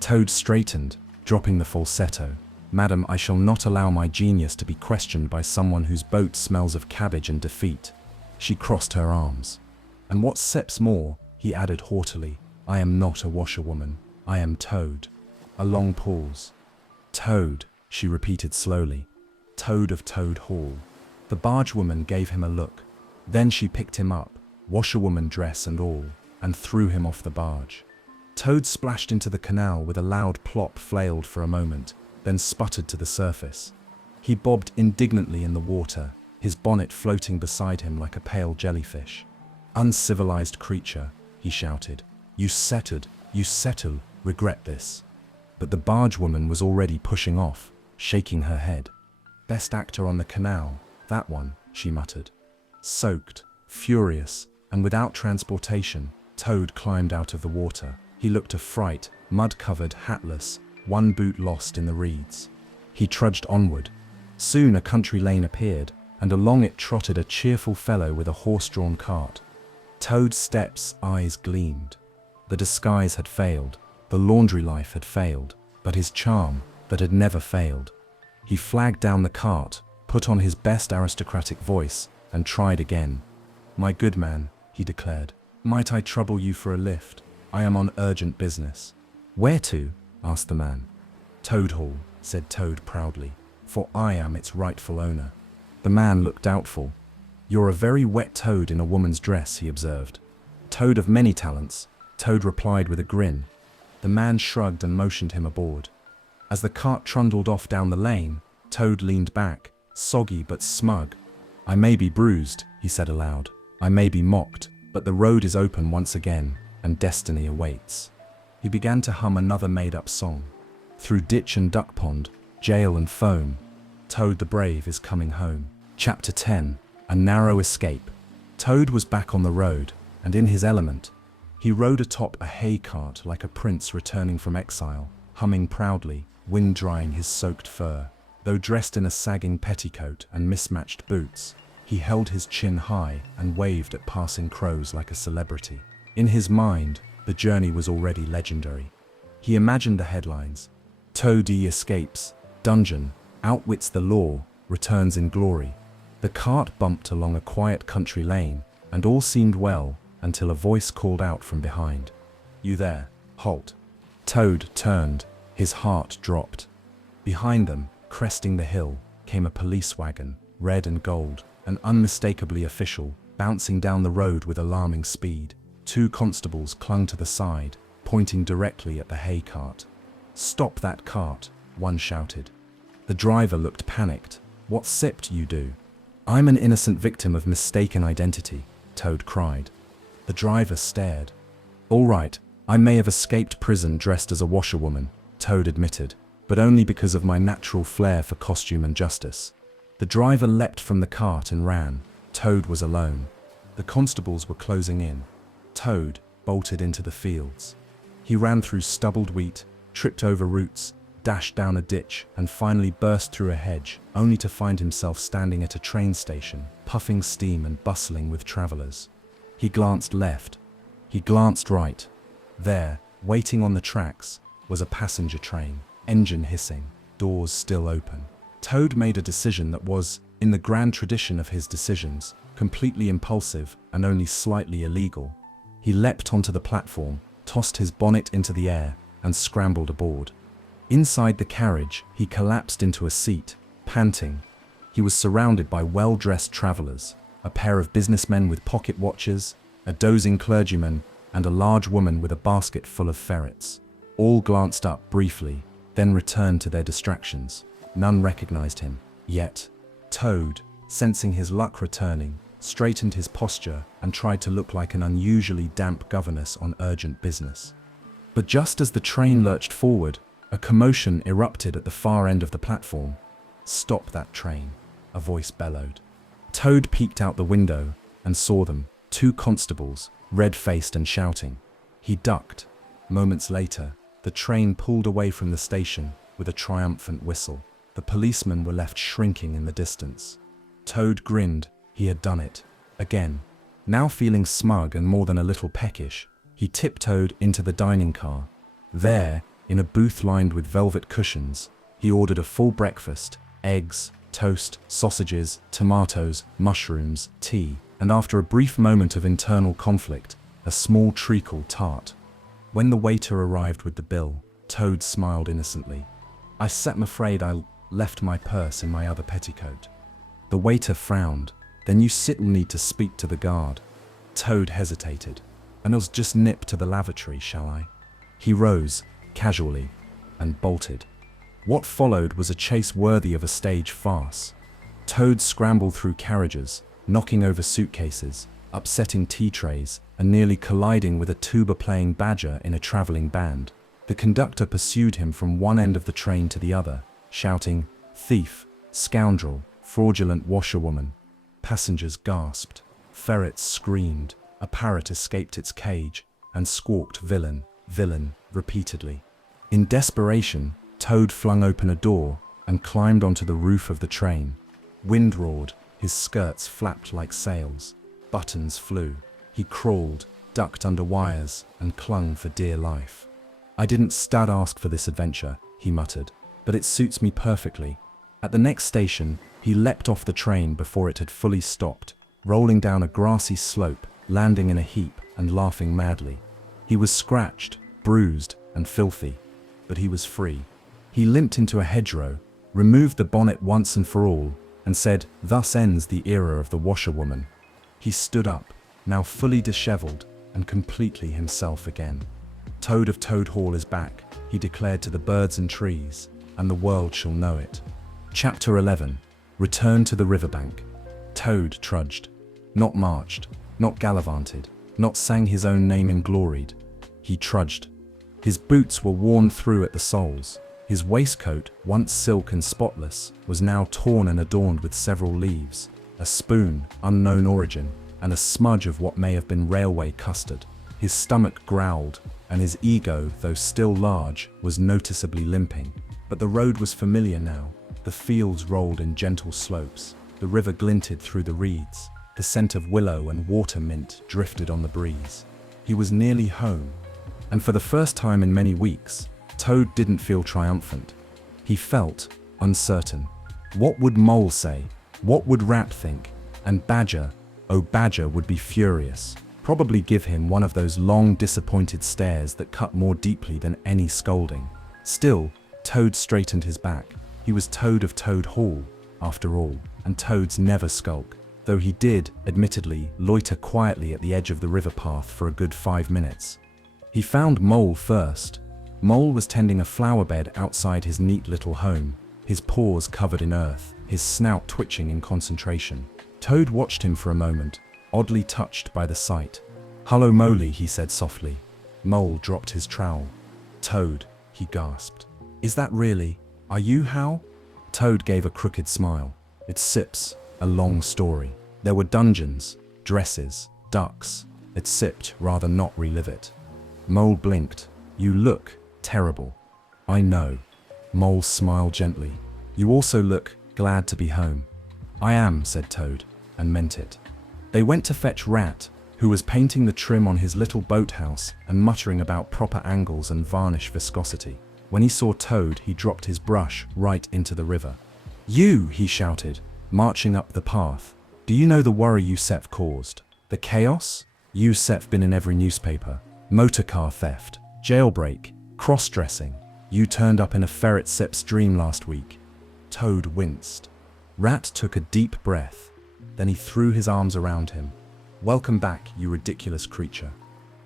Toad straightened, dropping the falsetto. "Madam, I shall not allow my genius to be questioned by someone whose boat smells of cabbage and defeat." She crossed her arms. "And what seps more," he added haughtily, "I am not a washerwoman. I am Toad." A long pause. "Toad," she repeated slowly. "Toad of Toad Hall." The bargewoman gave him a look. Then she picked him up, washerwoman dress and all, and threw him off the barge. Toad splashed into the canal with a loud plop, flailed for a moment, then sputtered to the surface. He bobbed indignantly in the water, his bonnet floating beside him like a pale jellyfish. "Uncivilized creature," he shouted. You settle, regret this." But the bargewoman was already pushing off, shaking her head. "Best actor on the canal, that one," she muttered. Soaked, furious, and without transportation, Toad climbed out of the water. He looked a fright, mud-covered, hatless, one boot lost in the reeds. He trudged onward. Soon a country lane appeared, and along it trotted a cheerful fellow with a horse-drawn cart. Toad's steps' eyes gleamed. The disguise had failed, the laundry life had failed, but his charm, that had never failed. He flagged down the cart, put on his best aristocratic voice, and tried again. "My good man," he declared, "might I trouble you for a lift? I am on urgent business." "Where to?" asked the man. "Toad Hall," said Toad proudly, "for I am its rightful owner." The man looked doubtful. "You're a very wet toad in a woman's dress," he observed. "Toad of many talents," Toad replied with a grin. The man shrugged and motioned him aboard. As the cart trundled off down the lane, Toad leaned back, soggy but smug. "I may be bruised," he said aloud. "I may be mocked, but the road is open once again, and destiny awaits." He began to hum another made-up song. "Through ditch and duck pond, jail and foam, Toad the brave is coming home." Chapter 10. A narrow escape. Toad was back on the road, and in his element. He rode atop a hay cart like a prince returning from exile, humming proudly, wind-drying his soaked fur. Though dressed in a sagging petticoat and mismatched boots, he held his chin high and waved at passing crows like a celebrity. In his mind, the journey was already legendary. He imagined the headlines: Toady escapes, dungeon, outwits the law, returns in glory. The cart bumped along a quiet country lane, and all seemed well until a voice called out from behind. "You there, halt." Toad turned, his heart dropped. Behind them, cresting the hill, came a police wagon, red and gold, and unmistakably official, bouncing down the road with alarming speed. 2 constables clung to the side, pointing directly at the hay cart. "Stop that cart," one shouted. The driver looked panicked. "What sipped you do?" "I'm an innocent victim of mistaken identity," Toad cried. The driver stared. "All right, I may have escaped prison dressed as a washerwoman," Toad admitted, "but only because of my natural flair for costume and justice." The driver leapt from the cart and ran. Toad was alone. The constables were closing in. Toad bolted into the fields. He ran through stubbled wheat, tripped over roots, dashed down a ditch, and finally burst through a hedge, only to find himself standing at a train station, puffing steam and bustling with travelers. He glanced left. He glanced right. There, waiting on the tracks, was a passenger train, engine hissing, doors still open. Toad made a decision that was, in the grand tradition of his decisions, completely impulsive and only slightly illegal. He leapt onto the platform, tossed his bonnet into the air, and scrambled aboard. Inside the carriage, he collapsed into a seat, panting. He was surrounded by well-dressed travelers, a pair of businessmen with pocket watches, a dozing clergyman, and a large woman with a basket full of ferrets. All glanced up briefly, then returned to their distractions. None recognized him. Yet, Toad, sensing his luck returning, straightened his posture and tried to look like an unusually damp governess on urgent business. But just as the train lurched forward, a commotion erupted at the far end of the platform. "Stop that train," a voice bellowed. Toad peeked out the window and saw them, 2 constables, red-faced and shouting. He ducked. Moments later, the train pulled away from the station with a triumphant whistle. The policemen were left shrinking in the distance. Toad grinned. He had done it. Again. Now feeling smug and more than a little peckish, he tiptoed into the dining car. There, in a booth lined with velvet cushions, he ordered a full breakfast, eggs, toast, sausages, tomatoes, mushrooms, tea, and after a brief moment of internal conflict, a small treacle tart. When the waiter arrived with the bill, Toad smiled innocently. "I'm afraid I left my purse in my other petticoat." The waiter frowned. "Then you still need to speak to the guard." Toad hesitated. "And I'll just nip to the lavatory, shall I?" He rose, casually, and bolted. What followed was a chase worthy of a stage farce. Toad scrambled through carriages, knocking over suitcases, upsetting tea trays, and nearly colliding with a tuba-playing badger in a traveling band. The conductor pursued him from one end of the train to the other, shouting, "Thief, scoundrel, fraudulent washerwoman." Passengers gasped. Ferrets screamed. A parrot escaped its cage and squawked "Villain, villain," repeatedly. In desperation, Toad flung open a door and climbed onto the roof of the train. Wind roared, his skirts flapped like sails. Buttons flew. He crawled, ducked under wires, and clung for dear life. "I didn't ask for this adventure," he muttered, "but it suits me perfectly." At the next station, he leapt off the train before it had fully stopped, rolling down a grassy slope, landing in a heap and laughing madly. He was scratched, bruised, and filthy, but he was free. He limped into a hedgerow, removed the bonnet once and for all, and said, "Thus ends the era of the washerwoman." He stood up, now fully disheveled and completely himself again. "Toad of Toad Hall is back," he declared to the birds and trees, "and the world shall know it." Chapter 11. Return to the riverbank. Toad trudged. Not marched, not gallivanted, not sang his own name and gloried. He trudged. His boots were worn through at the soles. His waistcoat, once silk and spotless, was now torn and adorned with several leaves, a spoon, unknown origin, and a smudge of what may have been railway custard. His stomach growled, and his ego, though still large, was noticeably limping. But the road was familiar now. The fields rolled in gentle slopes. The river glinted through the reeds. The scent of willow and water mint drifted on the breeze. He was nearly home. And for the first time in many weeks, Toad didn't feel triumphant. He felt uncertain. What would Mole say? What would Rat think? And Badger, oh Badger would be furious. Probably give him one of those long disappointed stares that cut more deeply than any scolding. Still, Toad straightened his back. He was Toad of Toad Hall, after all, and Toads never skulk, though he did, admittedly, loiter quietly at the edge of the river path for a good 5 minutes. He found Mole first. Mole was tending a flower bed outside his neat little home, his paws covered in earth, his snout twitching in concentration. Toad watched him for a moment, oddly touched by the sight. "Hullo, Moley," he said softly. Mole dropped his trowel. "Toad," he gasped. "Is that really? Are you Hal?" Toad gave a crooked smile. "It's Sips, a long story. There were dungeons, dresses, ducks. It sipped, rather not relive it." Mole blinked. "You look terrible." "I know." Mole smiled gently. "You also look glad to be home." "I am," said Toad, and meant it. They went to fetch Rat, who was painting the trim on his little boathouse and muttering about proper angles and varnish viscosity. When he saw Toad, he dropped his brush right into the river. "You!" he shouted, marching up the path. "Do you know the worry Yusef caused? The chaos? Yusef been in every newspaper. Motorcar theft, jailbreak, cross-dressing. You turned up in a ferret Sip's dream last week." Toad winced. Rat took a deep breath. Then he threw his arms around him. "Welcome back, you ridiculous creature."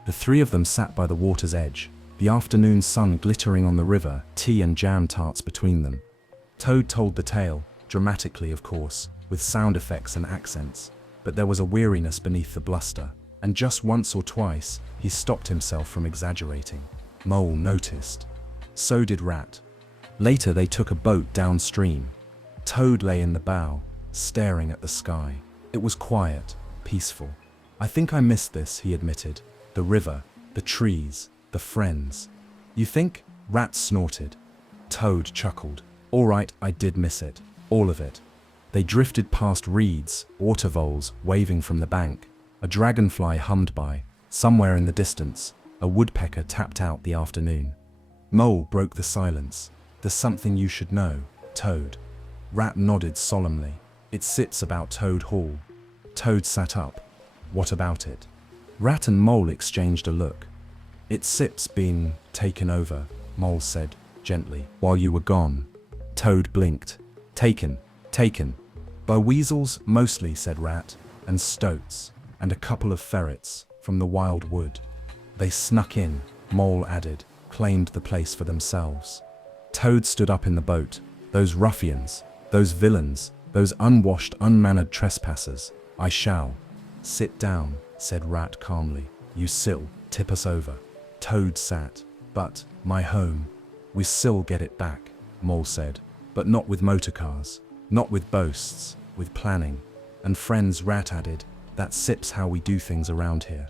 The three of them sat by the water's edge, the afternoon sun glittering on the river, tea and jam tarts between them. Toad told the tale, dramatically of course, with sound effects and accents, but there was a weariness beneath the bluster, and just once or twice he stopped himself from exaggerating. Mole noticed. So did Rat. Later they took a boat downstream. Toad lay in the bow, staring at the sky. It was quiet, peaceful. "I think I missed this," he admitted. "The river, the trees, the friends." "You think?" Rat snorted. Toad chuckled. "All right, I did miss it. All of it." They drifted past reeds, water voles waving from the bank. A dragonfly hummed by. Somewhere in the distance, a woodpecker tapped out the afternoon. Mole broke the silence. "There's something you should know, Toad." Rat nodded solemnly. "It sits about Toad Hall." Toad sat up. "What about it?" Rat and Mole exchanged a look. "It's Sip's been taken over," Mole said, gently, "while you were gone." Toad blinked. Taken. "By weasels, mostly," said Rat, "and stoats, and a couple of ferrets, from the wild wood." "They snuck in," Mole added, "claimed the place for themselves." Toad stood up in the boat. "Those ruffians, those villains, those unwashed, unmannered trespassers. I shall." "Sit down," said Rat calmly. "You still tip us over." Toad sat. "But, my home, we still get it back," Mole said. "But not with motorcars, not with boasts, with planning. And friends," Rat added. "That's Sips how we do things around here."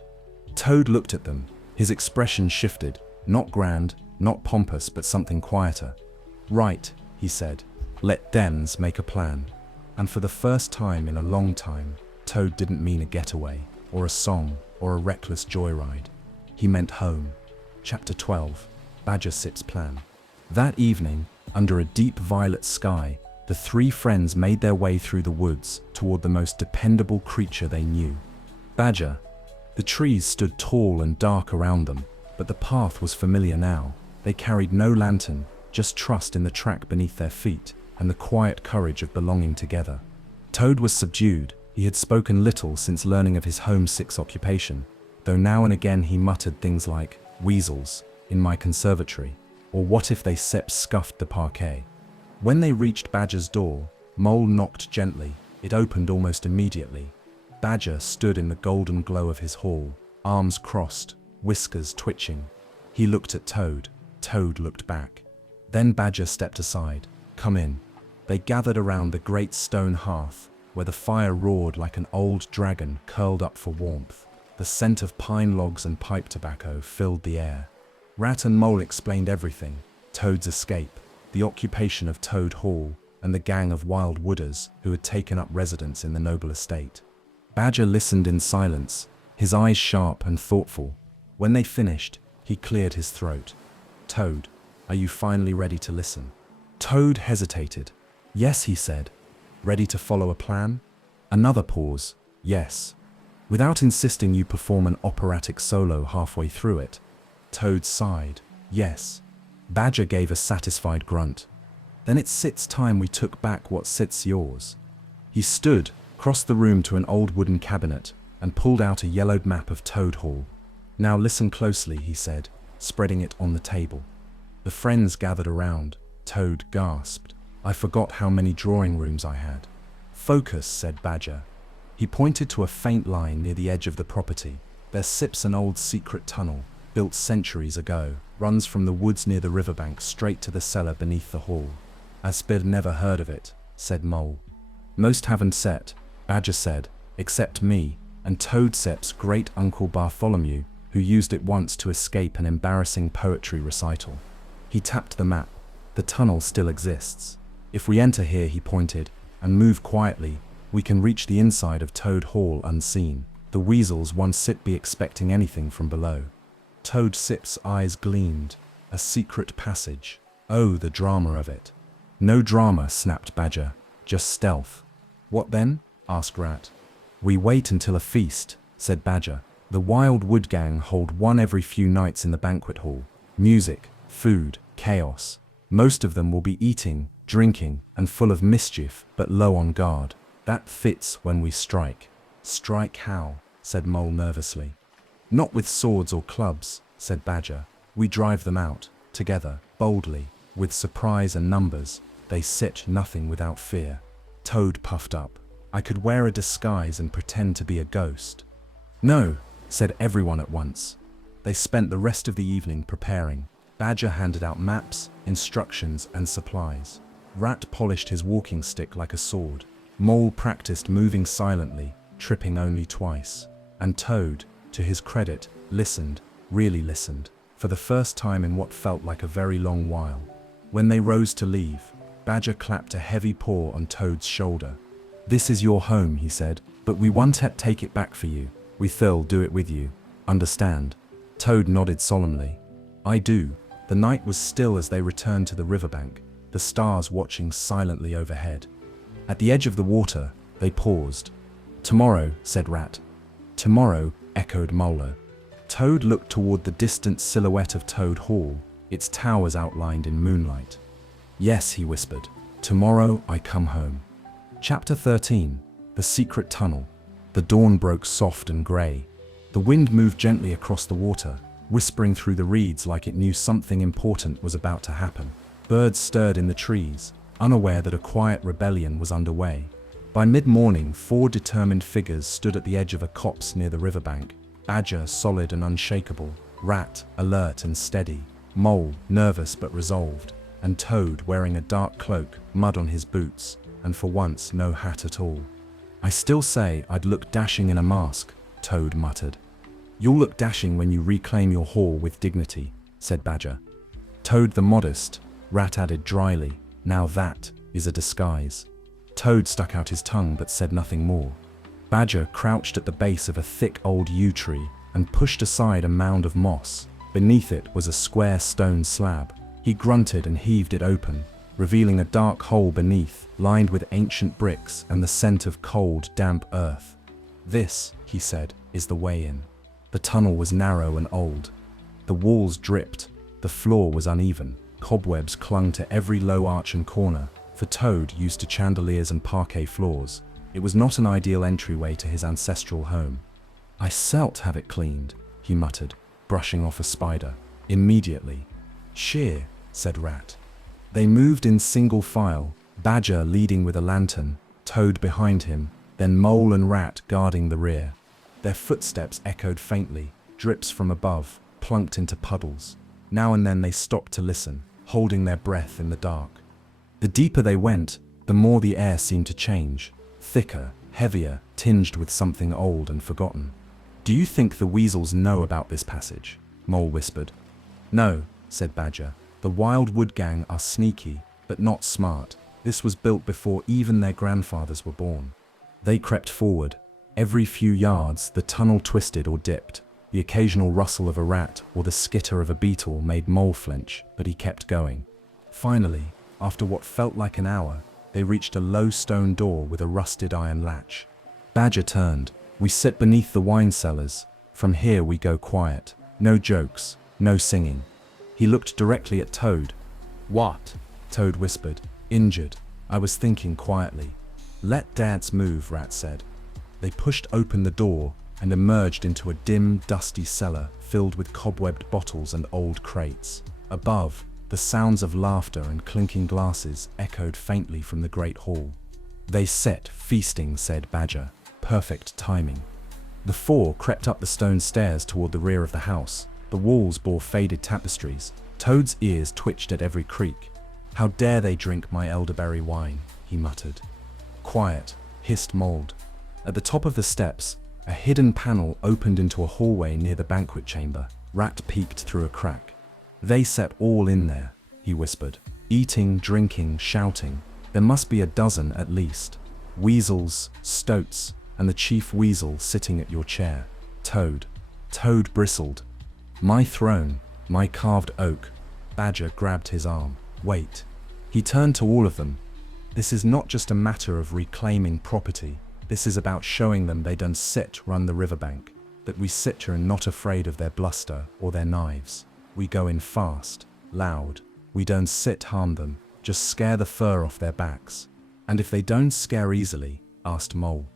Toad looked at them. His expression shifted. Not grand, not pompous, but something quieter. "Right," he said. "Let thems make a plan." And for the first time in a long time, Toad didn't mean a getaway, or a song, or a reckless joyride. He meant home. Chapter 12. Badger Sip's Plan. That evening, under a deep violet sky, the three friends made their way through the woods toward the most dependable creature they knew. Badger. The trees stood tall and dark around them, but the path was familiar now. They carried no lantern, just trust in the track beneath their feet, and the quiet courage of belonging together. Toad was subdued. He had spoken little since learning of his homesick occupation, though now and again he muttered things like, "Weasels, in my conservatory," or "What if they scuffed the parquet?" When they reached Badger's door, Mole knocked gently. It opened almost immediately. Badger stood in the golden glow of his hall, arms crossed, whiskers twitching. He looked at Toad. Toad looked back. Then Badger stepped aside. "Come in." They gathered around the great stone hearth, where the fire roared like an old dragon curled up for warmth. The scent of pine logs and pipe tobacco filled the air. Rat and Mole explained everything: Toad's escape, the occupation of Toad Hall, and the gang of wild wooders who had taken up residence in the noble estate. Badger listened in silence, his eyes sharp and thoughtful. When they finished, he cleared his throat. "Toad, are you finally ready to listen?" Toad hesitated. Yes, he said. Ready to follow a plan? Another pause. Yes. Without insisting you perform an operatic solo halfway through it. Toad sighed. Yes. Badger gave a satisfied grunt. Then it sits time we took back what sits yours. He stood, crossed the room to an old wooden cabinet, and pulled out a yellowed map of Toad Hall. Now listen closely, he said, spreading it on the table. The friends gathered around. Toad gasped. I forgot how many drawing rooms I had. Focus, said Badger. He pointed to a faint line near the edge of the property. There sips an old secret tunnel, built centuries ago, runs from the woods near the riverbank straight to the cellar beneath the hall. Aspir never heard of it, said Mole. Most haven't set, Badger said, except me, and Toadcep's great-uncle Bartholomew, who used it once to escape an embarrassing poetry recital. He tapped the map. The tunnel still exists. If we enter here, he pointed, and move quietly, we can reach the inside of Toad Hall unseen. The weasels won't be expecting anything from below. Toadcep's eyes gleamed. A secret passage. Oh, the drama of it. No drama, snapped Badger. Just stealth. What then? Asked Rat. We wait until a feast, said Badger. The Wild Wood Gang hold one every few nights in the banquet hall. Music, food, chaos. Most of them will be eating, drinking, and full of mischief, but low on guard. That fits when we strike. Strike how? Said Mole nervously. Not with swords or clubs, said Badger. We drive them out, together, boldly, with surprise and numbers. They sit nothing without fear. Toad puffed up. I could wear a disguise and pretend to be a ghost. No, said everyone at once. They spent the rest of the evening preparing. Badger handed out maps, instructions, and supplies. Rat polished his walking stick like a sword. Mole practiced moving silently, tripping only twice. And Toad, to his credit, listened, really listened, for the first time in what felt like a very long while. When they rose to leave, Badger clapped a heavy paw on Toad's shoulder. This is your home, he said, but we won't take it back for you. We'll do it with you. Understand? Toad nodded solemnly. I do. The night was still as they returned to the riverbank, the stars watching silently overhead. At the edge of the water, they paused. Tomorrow, said Rat. Tomorrow, echoed Mole. Toad looked toward the distant silhouette of Toad Hall, its towers outlined in moonlight. Yes, he whispered. Tomorrow I come home. Chapter 13. The Secret Tunnel. The dawn broke soft and grey. The wind moved gently across the water, whispering through the reeds like it knew something important was about to happen. Birds stirred in the trees, unaware that a quiet rebellion was underway. By mid-morning, 4 determined figures stood at the edge of a copse near the riverbank. Badger, solid and unshakable. Rat, alert and steady. Mole, nervous but resolved. And Toad, wearing a dark cloak, mud on his boots, and for once no hat at all. I still say I'd look dashing in a mask, Toad muttered. You'll look dashing when you reclaim your hall with dignity, said Badger. Toad the modest, Rat added dryly. Now that is a disguise. Toad stuck out his tongue but said nothing more. Badger crouched at the base of a thick old yew tree and pushed aside a mound of moss. Beneath it was a square stone slab. He grunted and heaved it open, revealing a dark hole beneath, lined with ancient bricks and the scent of cold, damp earth. This, he said, is the way in. The tunnel was narrow and old. The walls dripped. The floor was uneven. Cobwebs clung to every low arch and corner. For Toad, used to chandeliers and parquet floors, it was not an ideal entryway to his ancestral home. I s'lt have it cleaned, he muttered, brushing off a spider. Immediately. Sheer, said Rat. They moved in single file, Badger leading with a lantern, Toad behind him, then Mole and Rat guarding the rear. Their footsteps echoed faintly, drips from above, plunked into puddles. Now and then they stopped to listen, holding their breath in the dark. The deeper they went, the more the air seemed to change, thicker, heavier, tinged with something old and forgotten. Do you think the weasels know about this passage? Mole whispered. No, said Badger. The Wild Wood Gang are sneaky, but not smart. This was built before even their grandfathers were born. They crept forward. Every few yards, the tunnel twisted or dipped. The occasional rustle of a rat or the skitter of a beetle made Mole flinch, but he kept going. Finally, after what felt like an hour, They reached a low stone door with a rusted iron latch. Badger turned. "We sit beneath the wine cellars. From here we go quiet. No jokes, no singing." He looked directly at Toad. "What?" Toad whispered. "Injured." "I was thinking quietly." "Let Dads move," Rat said. They pushed open the door and emerged into a dim, dusty cellar filled with cobwebbed bottles and old crates. Above, the sounds of laughter and clinking glasses echoed faintly from the great hall. "They set feasting," said Badger. "Perfect timing." The four crept up the stone stairs toward the rear of the house. The walls bore faded tapestries. Toad's ears twitched at every creak. "How dare they drink my elderberry wine," he muttered. "Quiet," hissed Mold. At the top of the steps, a hidden panel opened into a hallway near the banquet chamber. Rat peeked through a crack. "They set all in there," he whispered. "Eating, drinking, shouting. There must be a dozen at least. Weasels, stoats, and the chief weasel sitting at your chair. Toad." Toad bristled. "My throne, my carved oak." Badger grabbed his arm. "Wait." He turned to all of them. "This is not just a matter of reclaiming property. This is about showing them they don't sit run the riverbank, that we sit here and not afraid of their bluster or their knives. We go in fast, loud. We don't sit harm them, just scare the fur off their backs." "And if they don't scare easily?" asked Mole.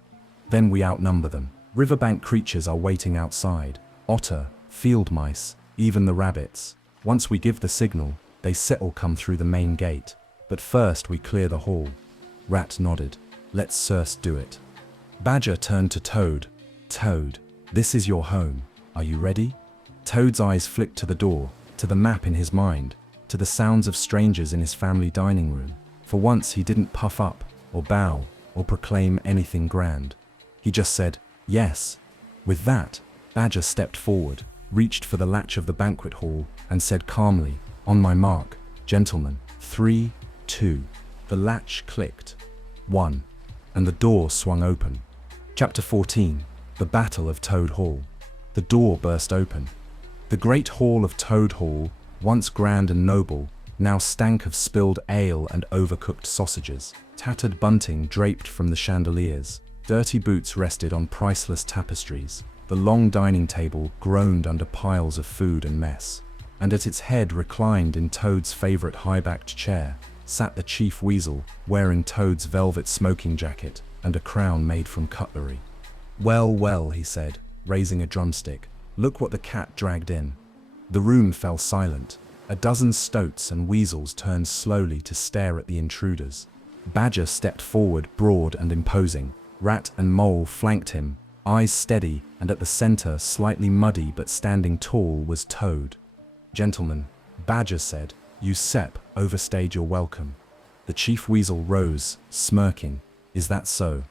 "Then we outnumber them. Riverbank creatures are waiting outside. Otter, field mice, even the rabbits. Once we give the signal, they set'll come through the main gate. But first we clear the hall." Rat nodded. "Let's first do it." Badger turned to Toad. "Toad, this is your home. Are you ready?" Toad's eyes flicked to the door, to the map in his mind, to the sounds of strangers in his family dining room. For once he didn't puff up, or bow, or proclaim anything grand. He just said, "Yes." With that, Badger stepped forward, reached for the latch of the banquet hall, and said calmly, "On my mark, gentlemen, 3, 2. The latch clicked. 1. And the door swung open. Chapter 14. The Battle of Toad Hall. The door burst open. The great hall of Toad Hall, once grand and noble, now stank of spilled ale and overcooked sausages. Tattered bunting draped from the chandeliers. Dirty boots rested on priceless tapestries. The long dining table groaned under piles of food and mess. And at its head, reclined in Toad's favorite high-backed chair, sat the chief weasel, wearing Toad's velvet smoking jacket and a crown made from cutlery. "Well, well," he said, raising a drumstick. "Look what the cat dragged in." The room fell silent. A dozen stoats and weasels turned slowly to stare at the intruders. Badger stepped forward, broad and imposing. Rat and Mole flanked him, eyes steady, and at the center, slightly muddy but standing tall, was Toad. "Gentlemen," Badger said, "you overstayed your welcome." The chief weasel rose, smirking. "Is that so?"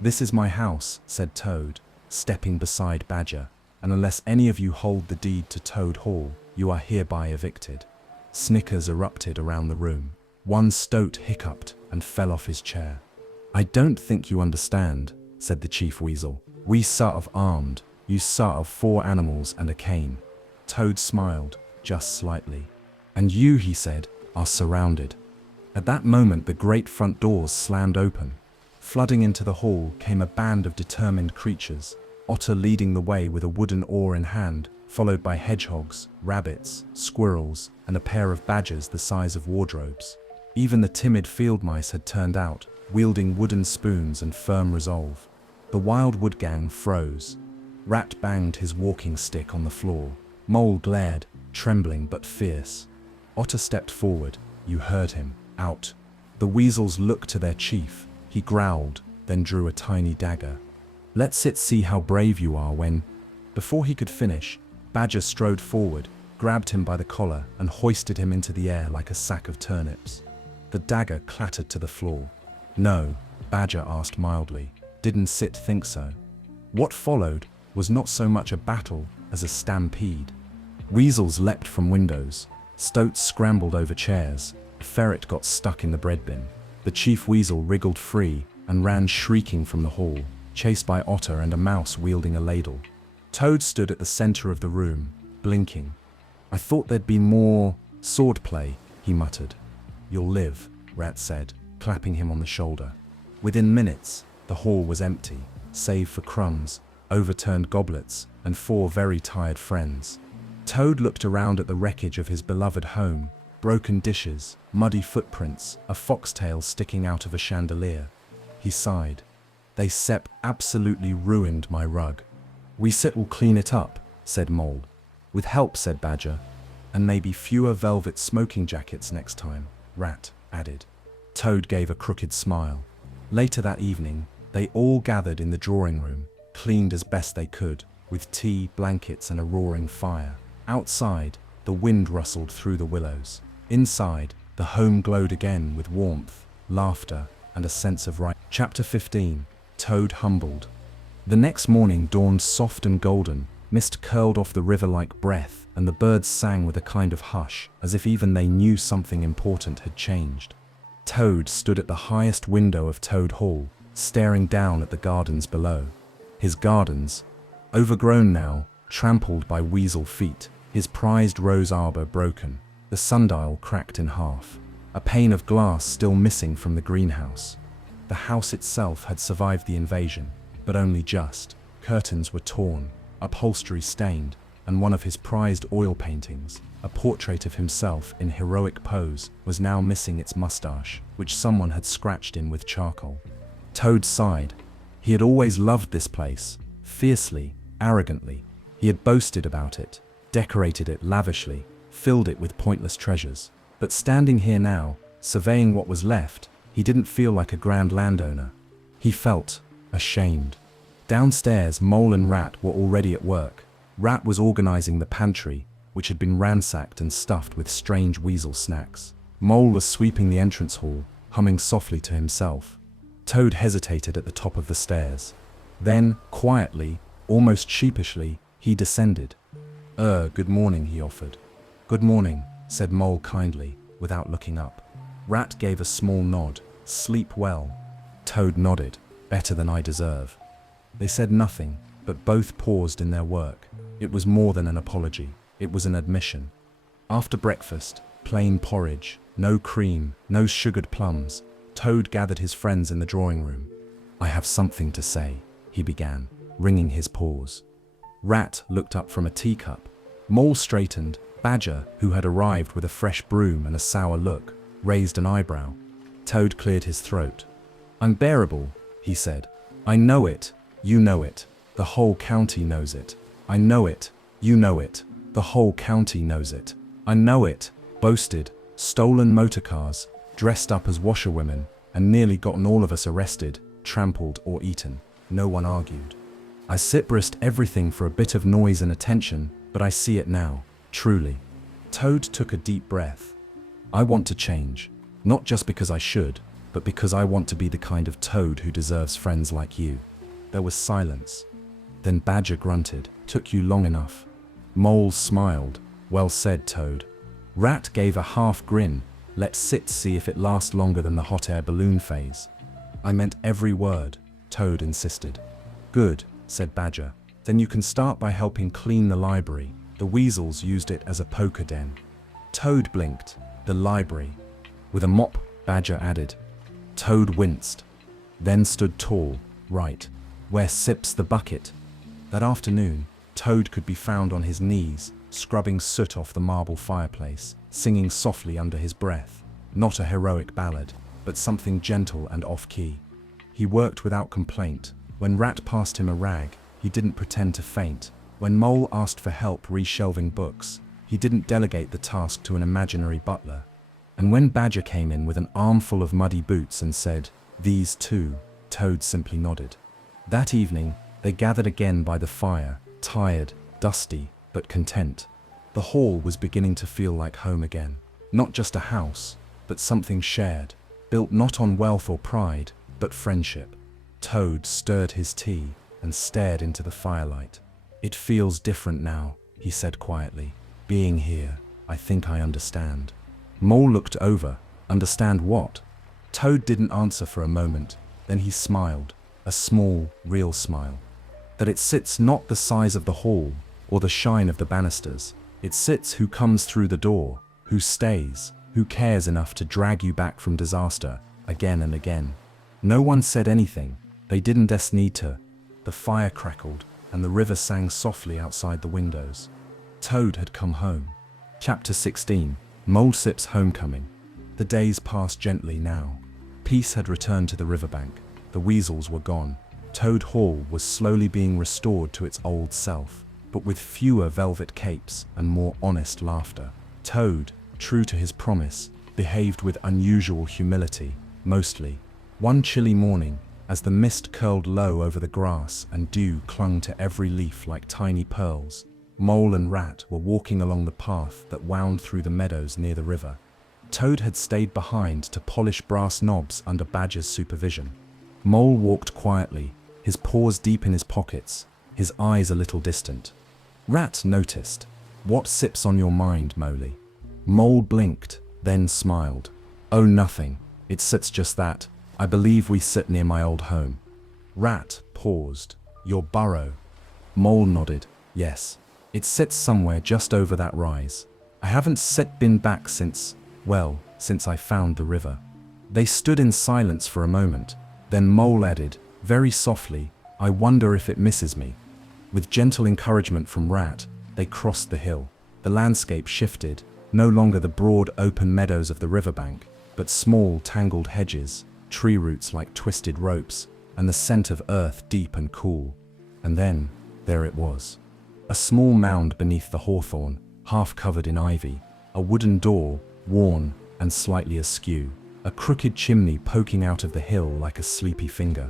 "This is my house," said Toad, stepping beside Badger, "and unless any of you hold the deed to Toad Hall, you are hereby evicted." Snickers erupted around the room. One stoat hiccuped and fell off his chair. "I don't think you understand," said the chief weasel. "We sort of armed, you sort of 4 animals and a cane." Toad smiled, just slightly. "And you," he said, "are surrounded." At that moment the great front doors slammed open. Flooding into the hall came a band of determined creatures, Otter leading the way with a wooden oar in hand, followed by hedgehogs, rabbits, squirrels, and a pair of badgers the size of wardrobes. Even the timid field mice had turned out, wielding wooden spoons and firm resolve. The wild wood gang froze. Rat banged his walking stick on the floor. Mole glared, trembling but fierce. Otter stepped forward. You heard him. Out. The weasels looked to their chief. He growled, then drew a tiny dagger. "Let's see how brave you are when—" Before he could finish, Badger strode forward, grabbed him by the collar, and hoisted him into the air like a sack of turnips. The dagger clattered to the floor. "No," Badger asked mildly. "Didn't Sit think so?" What followed was not so much a battle as a stampede. Weasels leapt from windows. Stoats scrambled over chairs. A ferret got stuck in the bread bin. The chief weasel wriggled free and ran shrieking from the hall, chased by Otter and a mouse wielding a ladle. Toad stood at the center of the room, blinking. "I thought there'd be more swordplay," he muttered. "You'll live," Rat said, clapping him on the shoulder. Within minutes, the hall was empty, save for crumbs, overturned goblets, and 4 very tired friends. Toad looked around at the wreckage of his beloved home, broken dishes, muddy footprints, a foxtail sticking out of a chandelier. He sighed. They absolutely ruined my rug. We will clean it up, said Mole. With help, said Badger. And maybe fewer velvet smoking jackets next time, Rat added. Toad gave a crooked smile. Later that evening, they all gathered in the drawing room, cleaned as best they could, with tea, blankets, and a roaring fire. Outside, the wind rustled through the willows. Inside, the home glowed again with warmth, laughter, and a sense of right. Chapter 15. Toad Humbled. The next morning dawned soft and golden, mist curled off the river like breath, and the birds sang with a kind of hush, as if even they knew something important had changed. Toad stood at the highest window of Toad Hall, staring down at the gardens below. His gardens, overgrown now, trampled by weasel feet, his prized rose arbor broken, the sundial cracked in half, a pane of glass still missing from the greenhouse. The house itself had survived the invasion, but only just. Curtains were torn, upholstery stained, and one of his prized oil paintings, a portrait of himself in heroic pose, was now missing its mustache, which someone had scratched in with charcoal. Toad sighed. He had always loved this place, fiercely, arrogantly. He had boasted about it, decorated it lavishly, filled it with pointless treasures. But standing here now, surveying what was left, he didn't feel like a grand landowner. He felt ashamed. Downstairs, Mole and Rat were already at work. Rat was organizing the pantry, which had been ransacked and stuffed with strange weasel snacks. Mole was sweeping the entrance hall, humming softly to himself. Toad hesitated at the top of the stairs. Then, quietly, almost sheepishly, he descended. Good morning," he offered. "Good morning," said Mole kindly, without looking up. Rat gave a small nod. "Sleep well." Toad nodded. "Better than I deserve." They said nothing, but both paused in their work. It was more than an apology. It was an admission. After breakfast, plain porridge, no cream, no sugared plums, Toad gathered his friends in the drawing room. "I have something to say," he began, wringing his paws. Rat looked up from a teacup. Mole straightened. Badger, who had arrived with a fresh broom and a sour look, raised an eyebrow. Toad cleared his throat. "Unbearable," he said. "I know it. You know it. The whole county knows it. I know it. You know it. The whole county knows it. I know it." Boasted, stolen motorcars, dressed up as washerwomen, and nearly gotten all of us arrested, trampled or eaten. No one argued. I risked everything for a bit of noise and attention, but I see it now, truly. Toad took a deep breath. "I want to change, not just because I should, but because I want to be the kind of Toad who deserves friends like you." There was silence. Then Badger grunted, "Took you long enough." Mole smiled. "Well said, Toad." Rat gave a half grin. "Let's see if it lasts longer than the hot air balloon phase." "I meant every word," Toad insisted. "Good," said Badger. "Then you can start by helping clean the library. The weasels used it as a poker den." Toad blinked. "The library." "With a mop," Badger added. Toad winced, then stood tall. "Right. Where sips the bucket?" That afternoon, Toad could be found on his knees, scrubbing soot off the marble fireplace, singing softly under his breath. Not a heroic ballad, but something gentle and off-key. He worked without complaint. When Rat passed him a rag, he didn't pretend to faint. When Mole asked for help reshelving books, he didn't delegate the task to an imaginary butler. And when Badger came in with an armful of muddy boots and said, "These too," Toad simply nodded. That evening, they gathered again by the fire, tired, dusty, but content. The hall was beginning to feel like home again. Not just a house, but something shared, built not on wealth or pride, but friendship. Toad stirred his tea and stared into the firelight. "It feels different now," he said quietly. "Being here, I think I understand." Mole looked over. "Understand what?" Toad didn't answer for a moment. Then he smiled, a small, real smile. "That it sits not the size of the hall or the shine of the banisters. It sits who comes through the door, who stays, who cares enough to drag you back from disaster again and again. No one said anything. They didn't need to. The fire crackled, and the river sang softly outside the windows. Toad had come home. Chapter 16. Molesip's Homecoming. The days passed gently now. Peace had returned to the riverbank. The weasels were gone. Toad Hall was slowly being restored to its old self, but with fewer velvet capes and more honest laughter. Toad, true to his promise, behaved with unusual humility, mostly. One chilly morning, as the mist curled low over the grass and dew clung to every leaf like tiny pearls, Mole and Rat were walking along the path that wound through the meadows near the river. Toad had stayed behind to polish brass knobs under Badger's supervision. Mole walked quietly, his paws deep in his pockets, his eyes a little distant. Rat noticed. "What sips on your mind, Moley?" Mole blinked, then smiled. "Oh, nothing. It sits just that. I believe we sit near my old home." Rat paused. "Your burrow?" Mole nodded. "Yes. It sits somewhere just over that rise. I haven't been back since I found the river." They stood in silence for a moment. Then Mole added, very softly, "I wonder if it misses me." With gentle encouragement from Rat, they crossed the hill. The landscape shifted, no longer the broad open meadows of the riverbank, but small tangled hedges, tree roots like twisted ropes, and the scent of earth deep and cool. And then, there it was. A small mound beneath the hawthorn, half covered in ivy, a wooden door, worn and slightly askew, a crooked chimney poking out of the hill like a sleepy finger.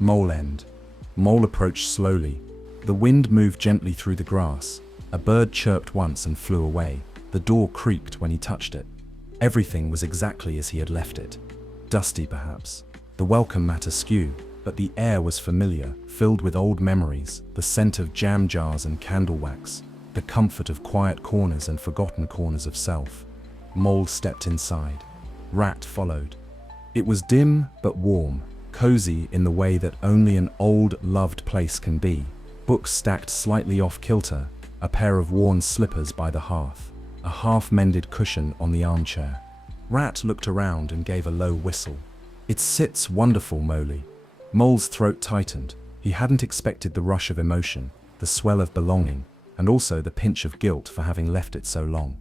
Mole End. Mole approached slowly. The wind moved gently through the grass. A bird chirped once and flew away. The door creaked when he touched it. Everything was exactly as he had left it. Dusty, perhaps. The welcome mat askew, but the air was familiar, filled with old memories, the scent of jam jars and candle wax, the comfort of quiet corners and forgotten corners of self. Mole stepped inside. Rat followed. It was dim but warm, cozy in the way that only an old, loved place can be. Books stacked slightly off-kilter, a pair of worn slippers by the hearth, a half-mended cushion on the armchair. Rat looked around and gave a low whistle. "It sits wonderful, Moley." Mole's throat tightened. He hadn't expected the rush of emotion, the swell of belonging, and also the pinch of guilt for having left it so long.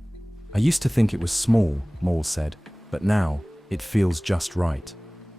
"I used to think it was small," Mole said, "but now, it feels just right."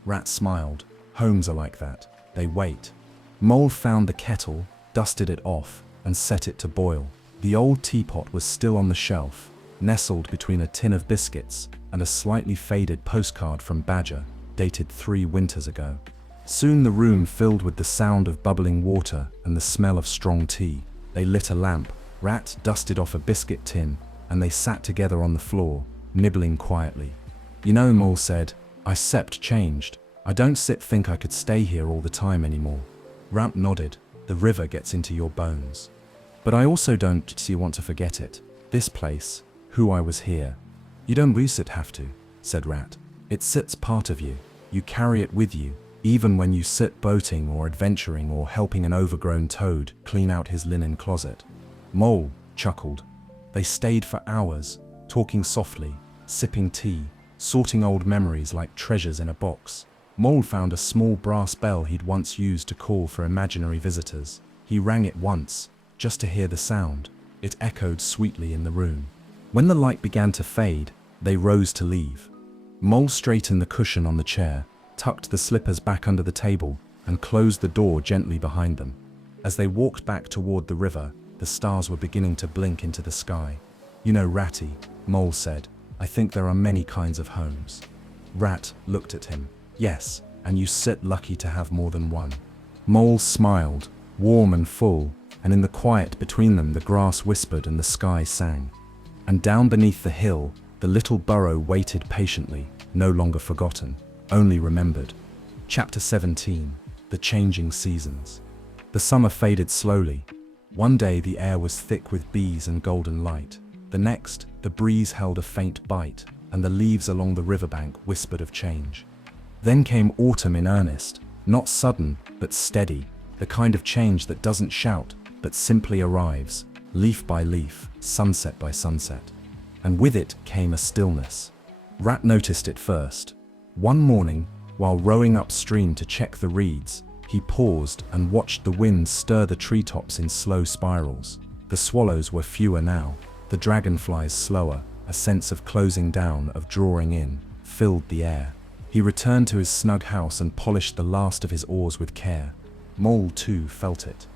Rat smiled. "Homes are like that. They wait." Mole found the kettle, dusted it off, and set it to boil. The old teapot was still on the shelf, nestled between a tin of biscuits and a slightly faded postcard from Badger, dated 3 winters ago. Soon the room filled with the sound of bubbling water and the smell of strong tea. They lit a lamp, Rat dusted off a biscuit tin, and they sat together on the floor, nibbling quietly. "You know," Mole said, "I changed. I don't think I could stay here all the time anymore." Rat nodded. "The river gets into your bones. But I also don't want to forget it. This place, who I was here." "You don't have to," said Rat. "It sits part of you. You carry it with you, even when you sit boating or adventuring or helping an overgrown toad clean out his linen closet." Mole chuckled. They stayed for hours, talking softly, sipping tea, sorting old memories like treasures in a box. Mole found a small brass bell he'd once used to call for imaginary visitors. He rang it once, just to hear the sound. It echoed sweetly in the room. When the light began to fade, they rose to leave. Mole straightened the cushion on the chair, tucked the slippers back under the table, and closed the door gently behind them. As they walked back toward the river, the stars were beginning to blink into the sky. "You know, Ratty," Mole said, "I think there are many kinds of homes." Rat looked at him. "Yes, and you sit lucky to have more than one." Mole smiled, warm and full, and in the quiet between them the grass whispered and the sky sang. And down beneath the hill, the little burrow waited patiently, no longer forgotten, only remembered. Chapter 17. The Changing Seasons. The summer faded slowly. One day the air was thick with bees and golden light. The next, the breeze held a faint bite, and the leaves along the riverbank whispered of change. Then came autumn in earnest, not sudden, but steady, the kind of change that doesn't shout, but simply arrives, leaf by leaf, sunset by sunset. And with it came a stillness. Rat noticed it first. One morning, while rowing upstream to check the reeds, he paused and watched the wind stir the treetops in slow spirals. The swallows were fewer now, the dragonflies slower, a sense of closing down, of drawing in, filled the air. He returned to his snug house and polished the last of his oars with care. Mole, too, felt it.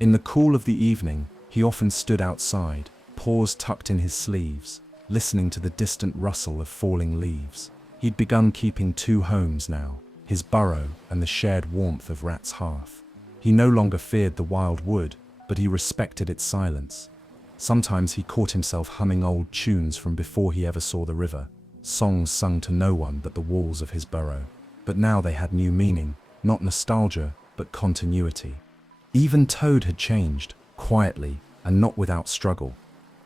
In the cool of the evening, he often stood outside, paws tucked in his sleeves, listening to the distant rustle of falling leaves. He'd begun keeping two homes now, his burrow and the shared warmth of Rat's hearth. He no longer feared the wild wood, but he respected its silence. Sometimes he caught himself humming old tunes from before he ever saw the river, songs sung to no one but the walls of his burrow. But now they had new meaning, not nostalgia, but continuity. Even Toad had changed, quietly, and not without struggle.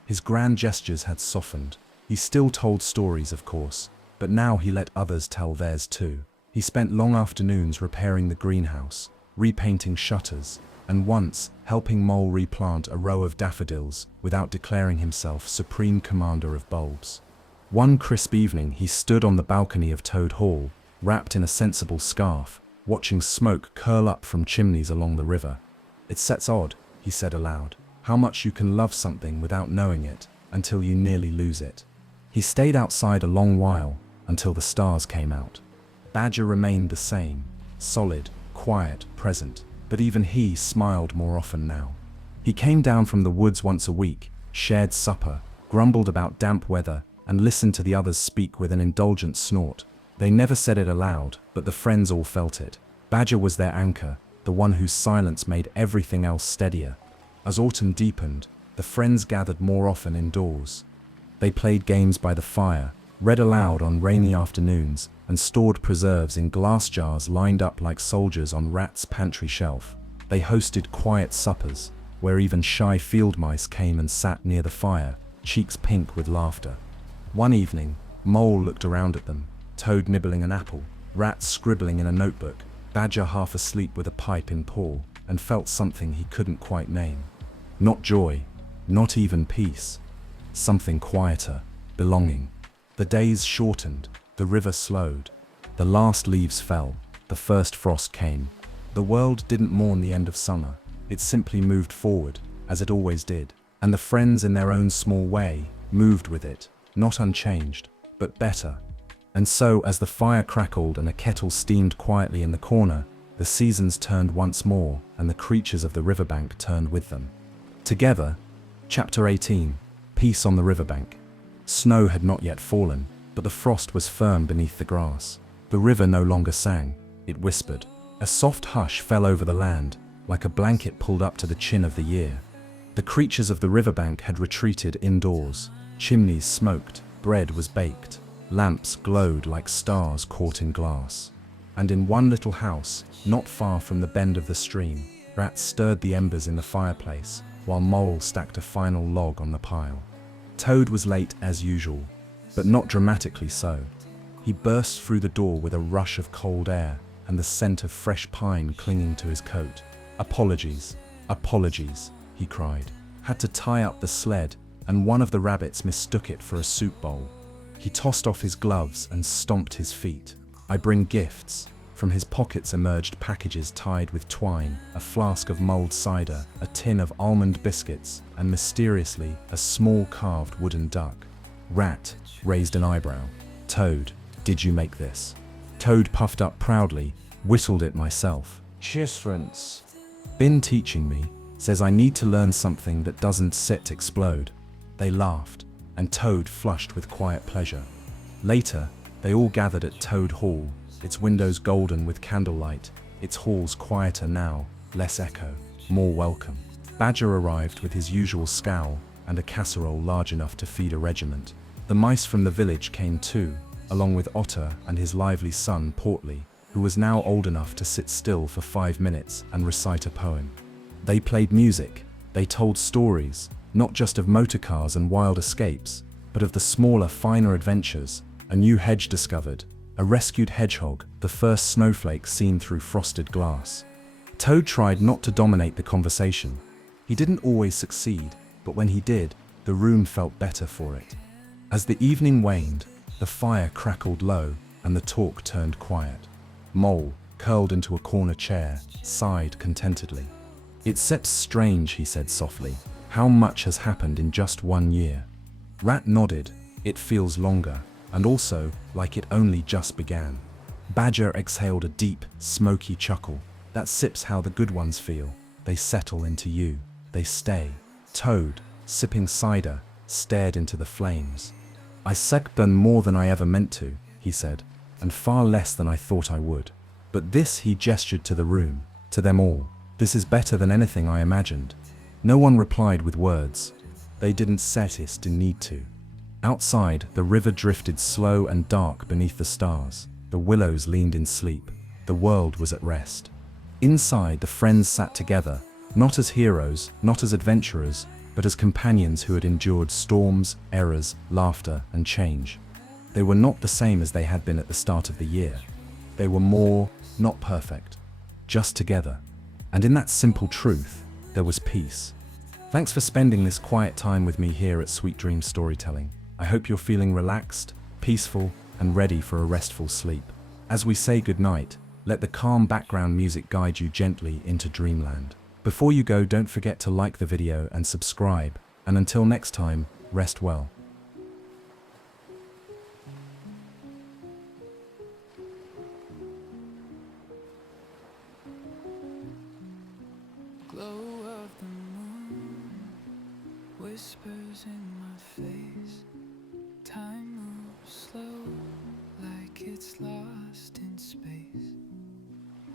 His grand gestures had softened. He still told stories, of course, but now he let others tell theirs too. He spent long afternoons repairing the greenhouse, repainting shutters, and once helping Mole replant a row of daffodils without declaring himself supreme commander of bulbs. One crisp evening he stood on the balcony of Toad Hall, wrapped in a sensible scarf, watching smoke curl up from chimneys along the river. "It sets odd," he said aloud, "how much you can love something without knowing it, until you nearly lose it." He stayed outside a long while, until the stars came out. Badger remained the same, solid, quiet, present, but even he smiled more often now. He came down from the woods once a week, shared supper, grumbled about damp weather, and listened to the others speak with an indulgent snort. They never said it aloud, but the friends all felt it. Badger was their anchor, the one whose silence made everything else steadier. As autumn deepened, the friends gathered more often indoors. They played games by the fire, read aloud on rainy afternoons, and stored preserves in glass jars lined up like soldiers on Rat's pantry shelf. They hosted quiet suppers, where even shy field mice came and sat near the fire, cheeks pink with laughter. One evening, Mole looked around at them, Toad nibbling an apple, Rat scribbling in a notebook, Badger half asleep with a pipe in paw, and felt something he couldn't quite name. Not joy, not even peace. Something quieter, belonging. The days shortened, the river slowed. The last leaves fell, the first frost came. The world didn't mourn the end of summer. It simply moved forward, as it always did. And the friends in their own small way moved with it, not unchanged, but better. And so, as the fire crackled and a kettle steamed quietly in the corner, the seasons turned once more, and the creatures of the riverbank turned with them. Together, Chapter 18, Peace on the Riverbank. Snow had not yet fallen, but the frost was firm beneath the grass. The river no longer sang, it whispered. A soft hush fell over the land, like a blanket pulled up to the chin of the year. The creatures of the riverbank had retreated indoors. Chimneys smoked, bread was baked, lamps glowed like stars caught in glass. And in one little house, not far from the bend of the stream, Rat stirred the embers in the fireplace, while Mole stacked a final log on the pile. Toad was late as usual, but not dramatically so. He burst through the door with a rush of cold air and the scent of fresh pine clinging to his coat. "Apologies, apologies," he cried. "Had to tie up the sled, and one of the rabbits mistook it for a soup bowl." He tossed off his gloves and stomped his feet. "I bring gifts." From his pockets emerged packages tied with twine, a flask of mulled cider, a tin of almond biscuits, and mysteriously, a small carved wooden duck. Rat raised an eyebrow. "Toad, did you make this?" Toad puffed up proudly, "Whittled it myself." "Cheers, friends. Been teaching me. Says I need to learn something that doesn't sit explode." They laughed, and Toad flushed with quiet pleasure. Later, they all gathered at Toad Hall, its windows golden with candlelight, its halls quieter now, less echo, more welcome. Badger arrived with his usual scowl and a casserole large enough to feed a regiment. The mice from the village came too, along with Otter and his lively son Portly, who was now old enough to sit still for 5 minutes and recite a poem. They played music, they told stories, not just of motor cars and wild escapes, but of the smaller, finer adventures, a new hedge discovered, a rescued hedgehog, the first snowflake seen through frosted glass. Toad tried not to dominate the conversation. He didn't always succeed, but when he did, the room felt better for it. As the evening waned, the fire crackled low, and the talk turned quiet. Mole, curled into a corner chair, sighed contentedly. "It seems strange," he said softly. "How much has happened in just 1 year?" Rat nodded. "It feels longer, and also like it only just began." Badger exhaled a deep, smoky chuckle. "That sips how the good ones feel. They settle into you. They stay." Toad, sipping cider, stared into the flames. "I sucked done more than I ever meant to," he said, "and far less than I thought I would. But this," he gestured to the room, to them all, "this is better than anything I imagined." No one replied with words. They didn't need to. Outside, the river drifted slow and dark beneath the stars. The willows leaned in sleep. The world was at rest. Inside, the friends sat together, not as heroes, not as adventurers, but as companions who had endured storms, errors, laughter, and change. They were not the same as they had been at the start of the year. They were more, not perfect, just together. And in that simple truth, there was peace. Thanks for spending this quiet time with me here at Sweet Dream Storytelling. I hope you're feeling relaxed, peaceful, and ready for a restful sleep. As we say goodnight, let the calm background music guide you gently into dreamland. Before you go, don't forget to like the video and subscribe. And until next time, rest well. Glow of the moon whispers in my face. Time moves slow, like it's lost in space.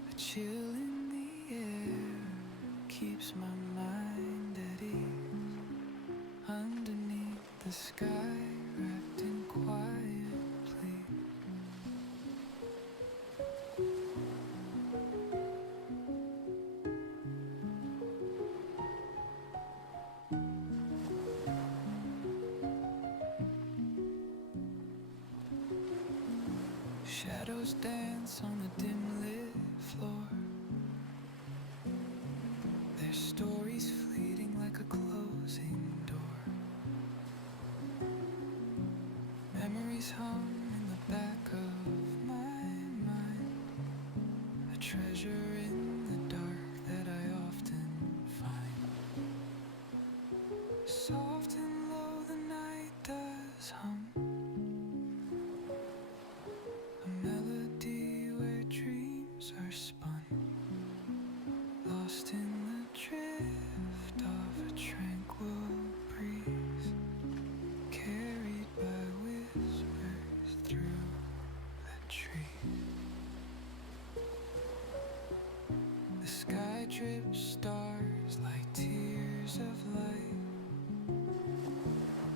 A chill in the air keeps my mind at ease. Underneath the sky, wrapped in quiet plea. Shadows dance on the dim lit floor. Their stories fleeting like a closing door. Memories hum in the back of my mind. A treasure in the dark that I often find. Soft and low the night does hum. A melody where dreams are spun, lost in the drift of a tranquil breeze, carried by whispers through the trees. The sky drips stars like tears of light,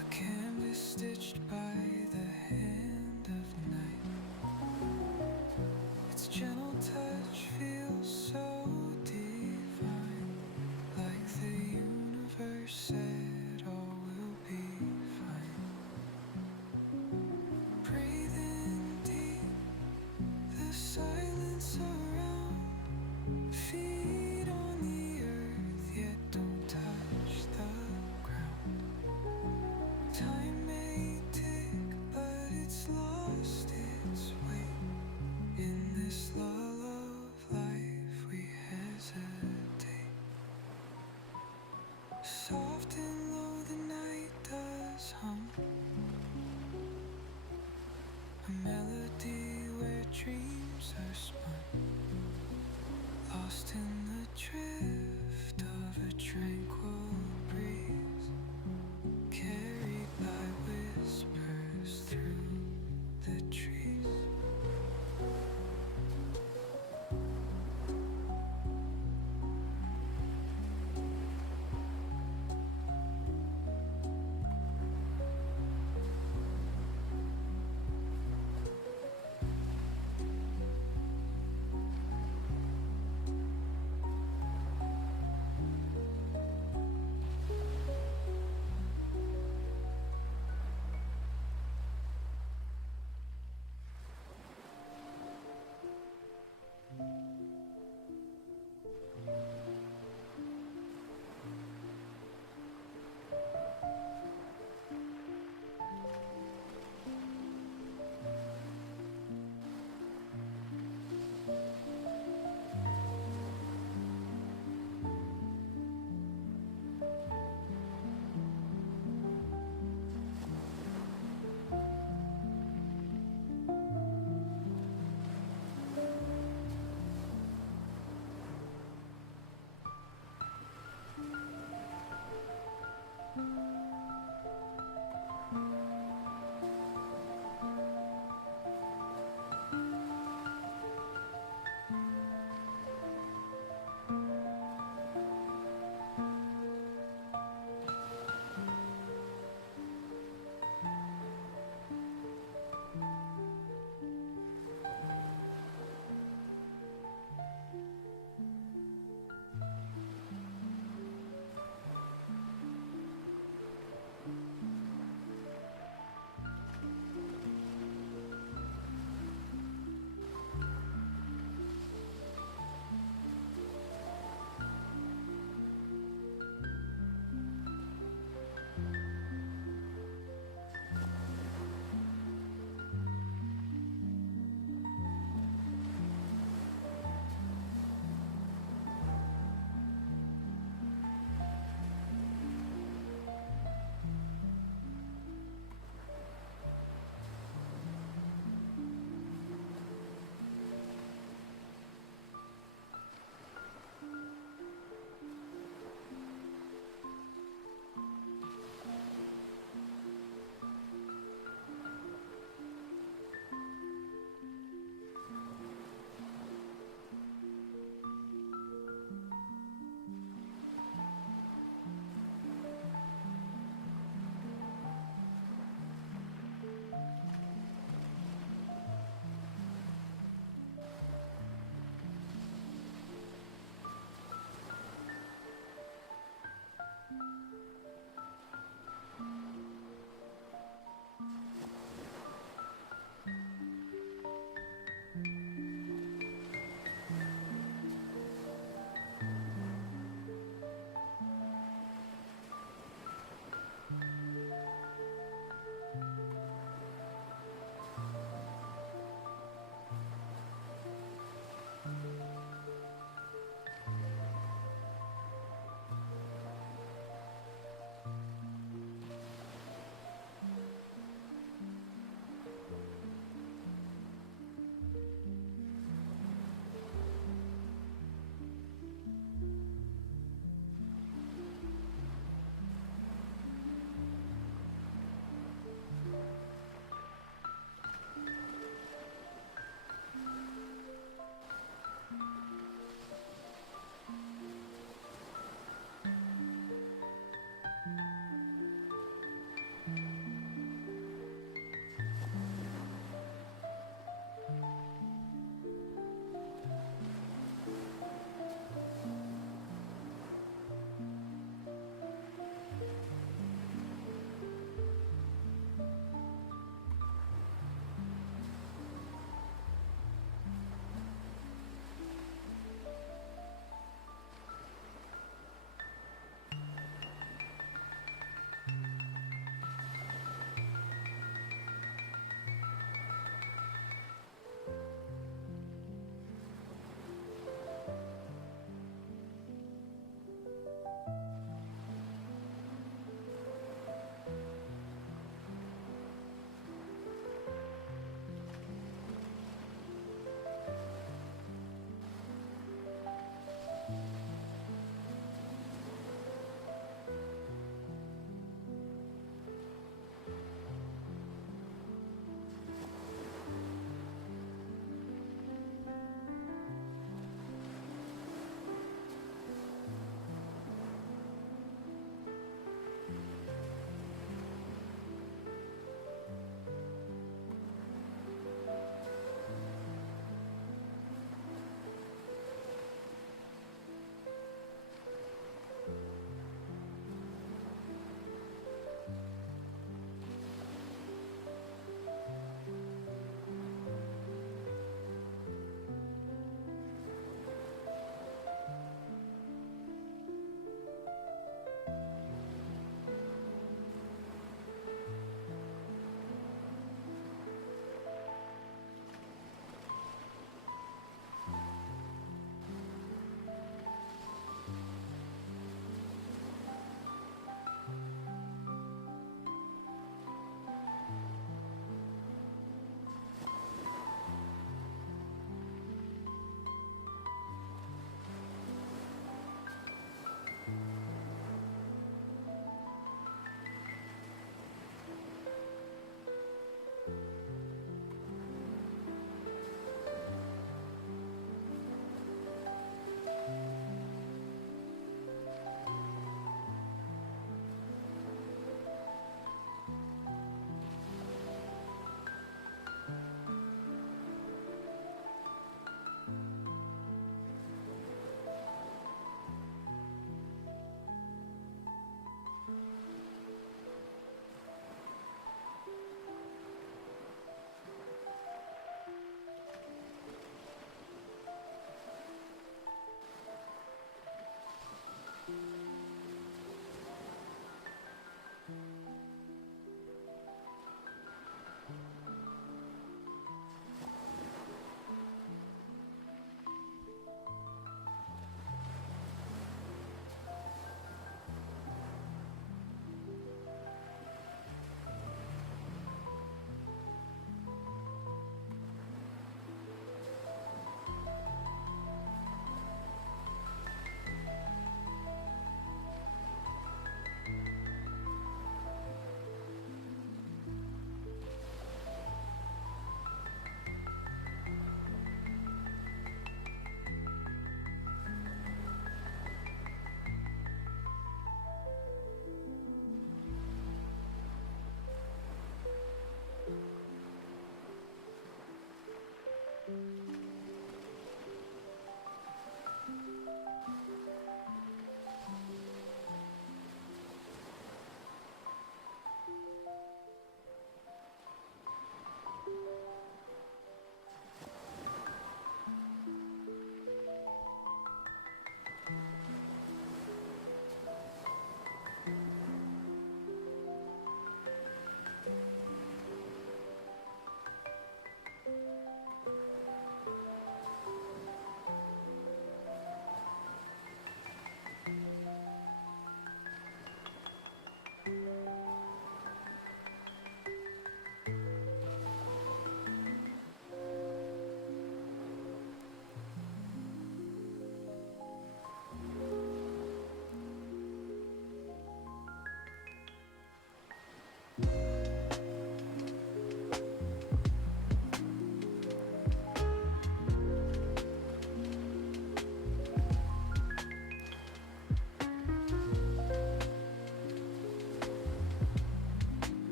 a canvas stitched by the hand of night. Its gentle touch feels so divine, like the universe said all will be fine. Breathe in deep, the silence around. Feet on the earth, yet don't touch the ground. Time may tick, but it's lost its way. In this lull of life we hesitate. Soft and low the night does hum. A melody where dreams are spun, lost in the drift of a tranquil breeze, carried by whispers through the trees.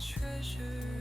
treasure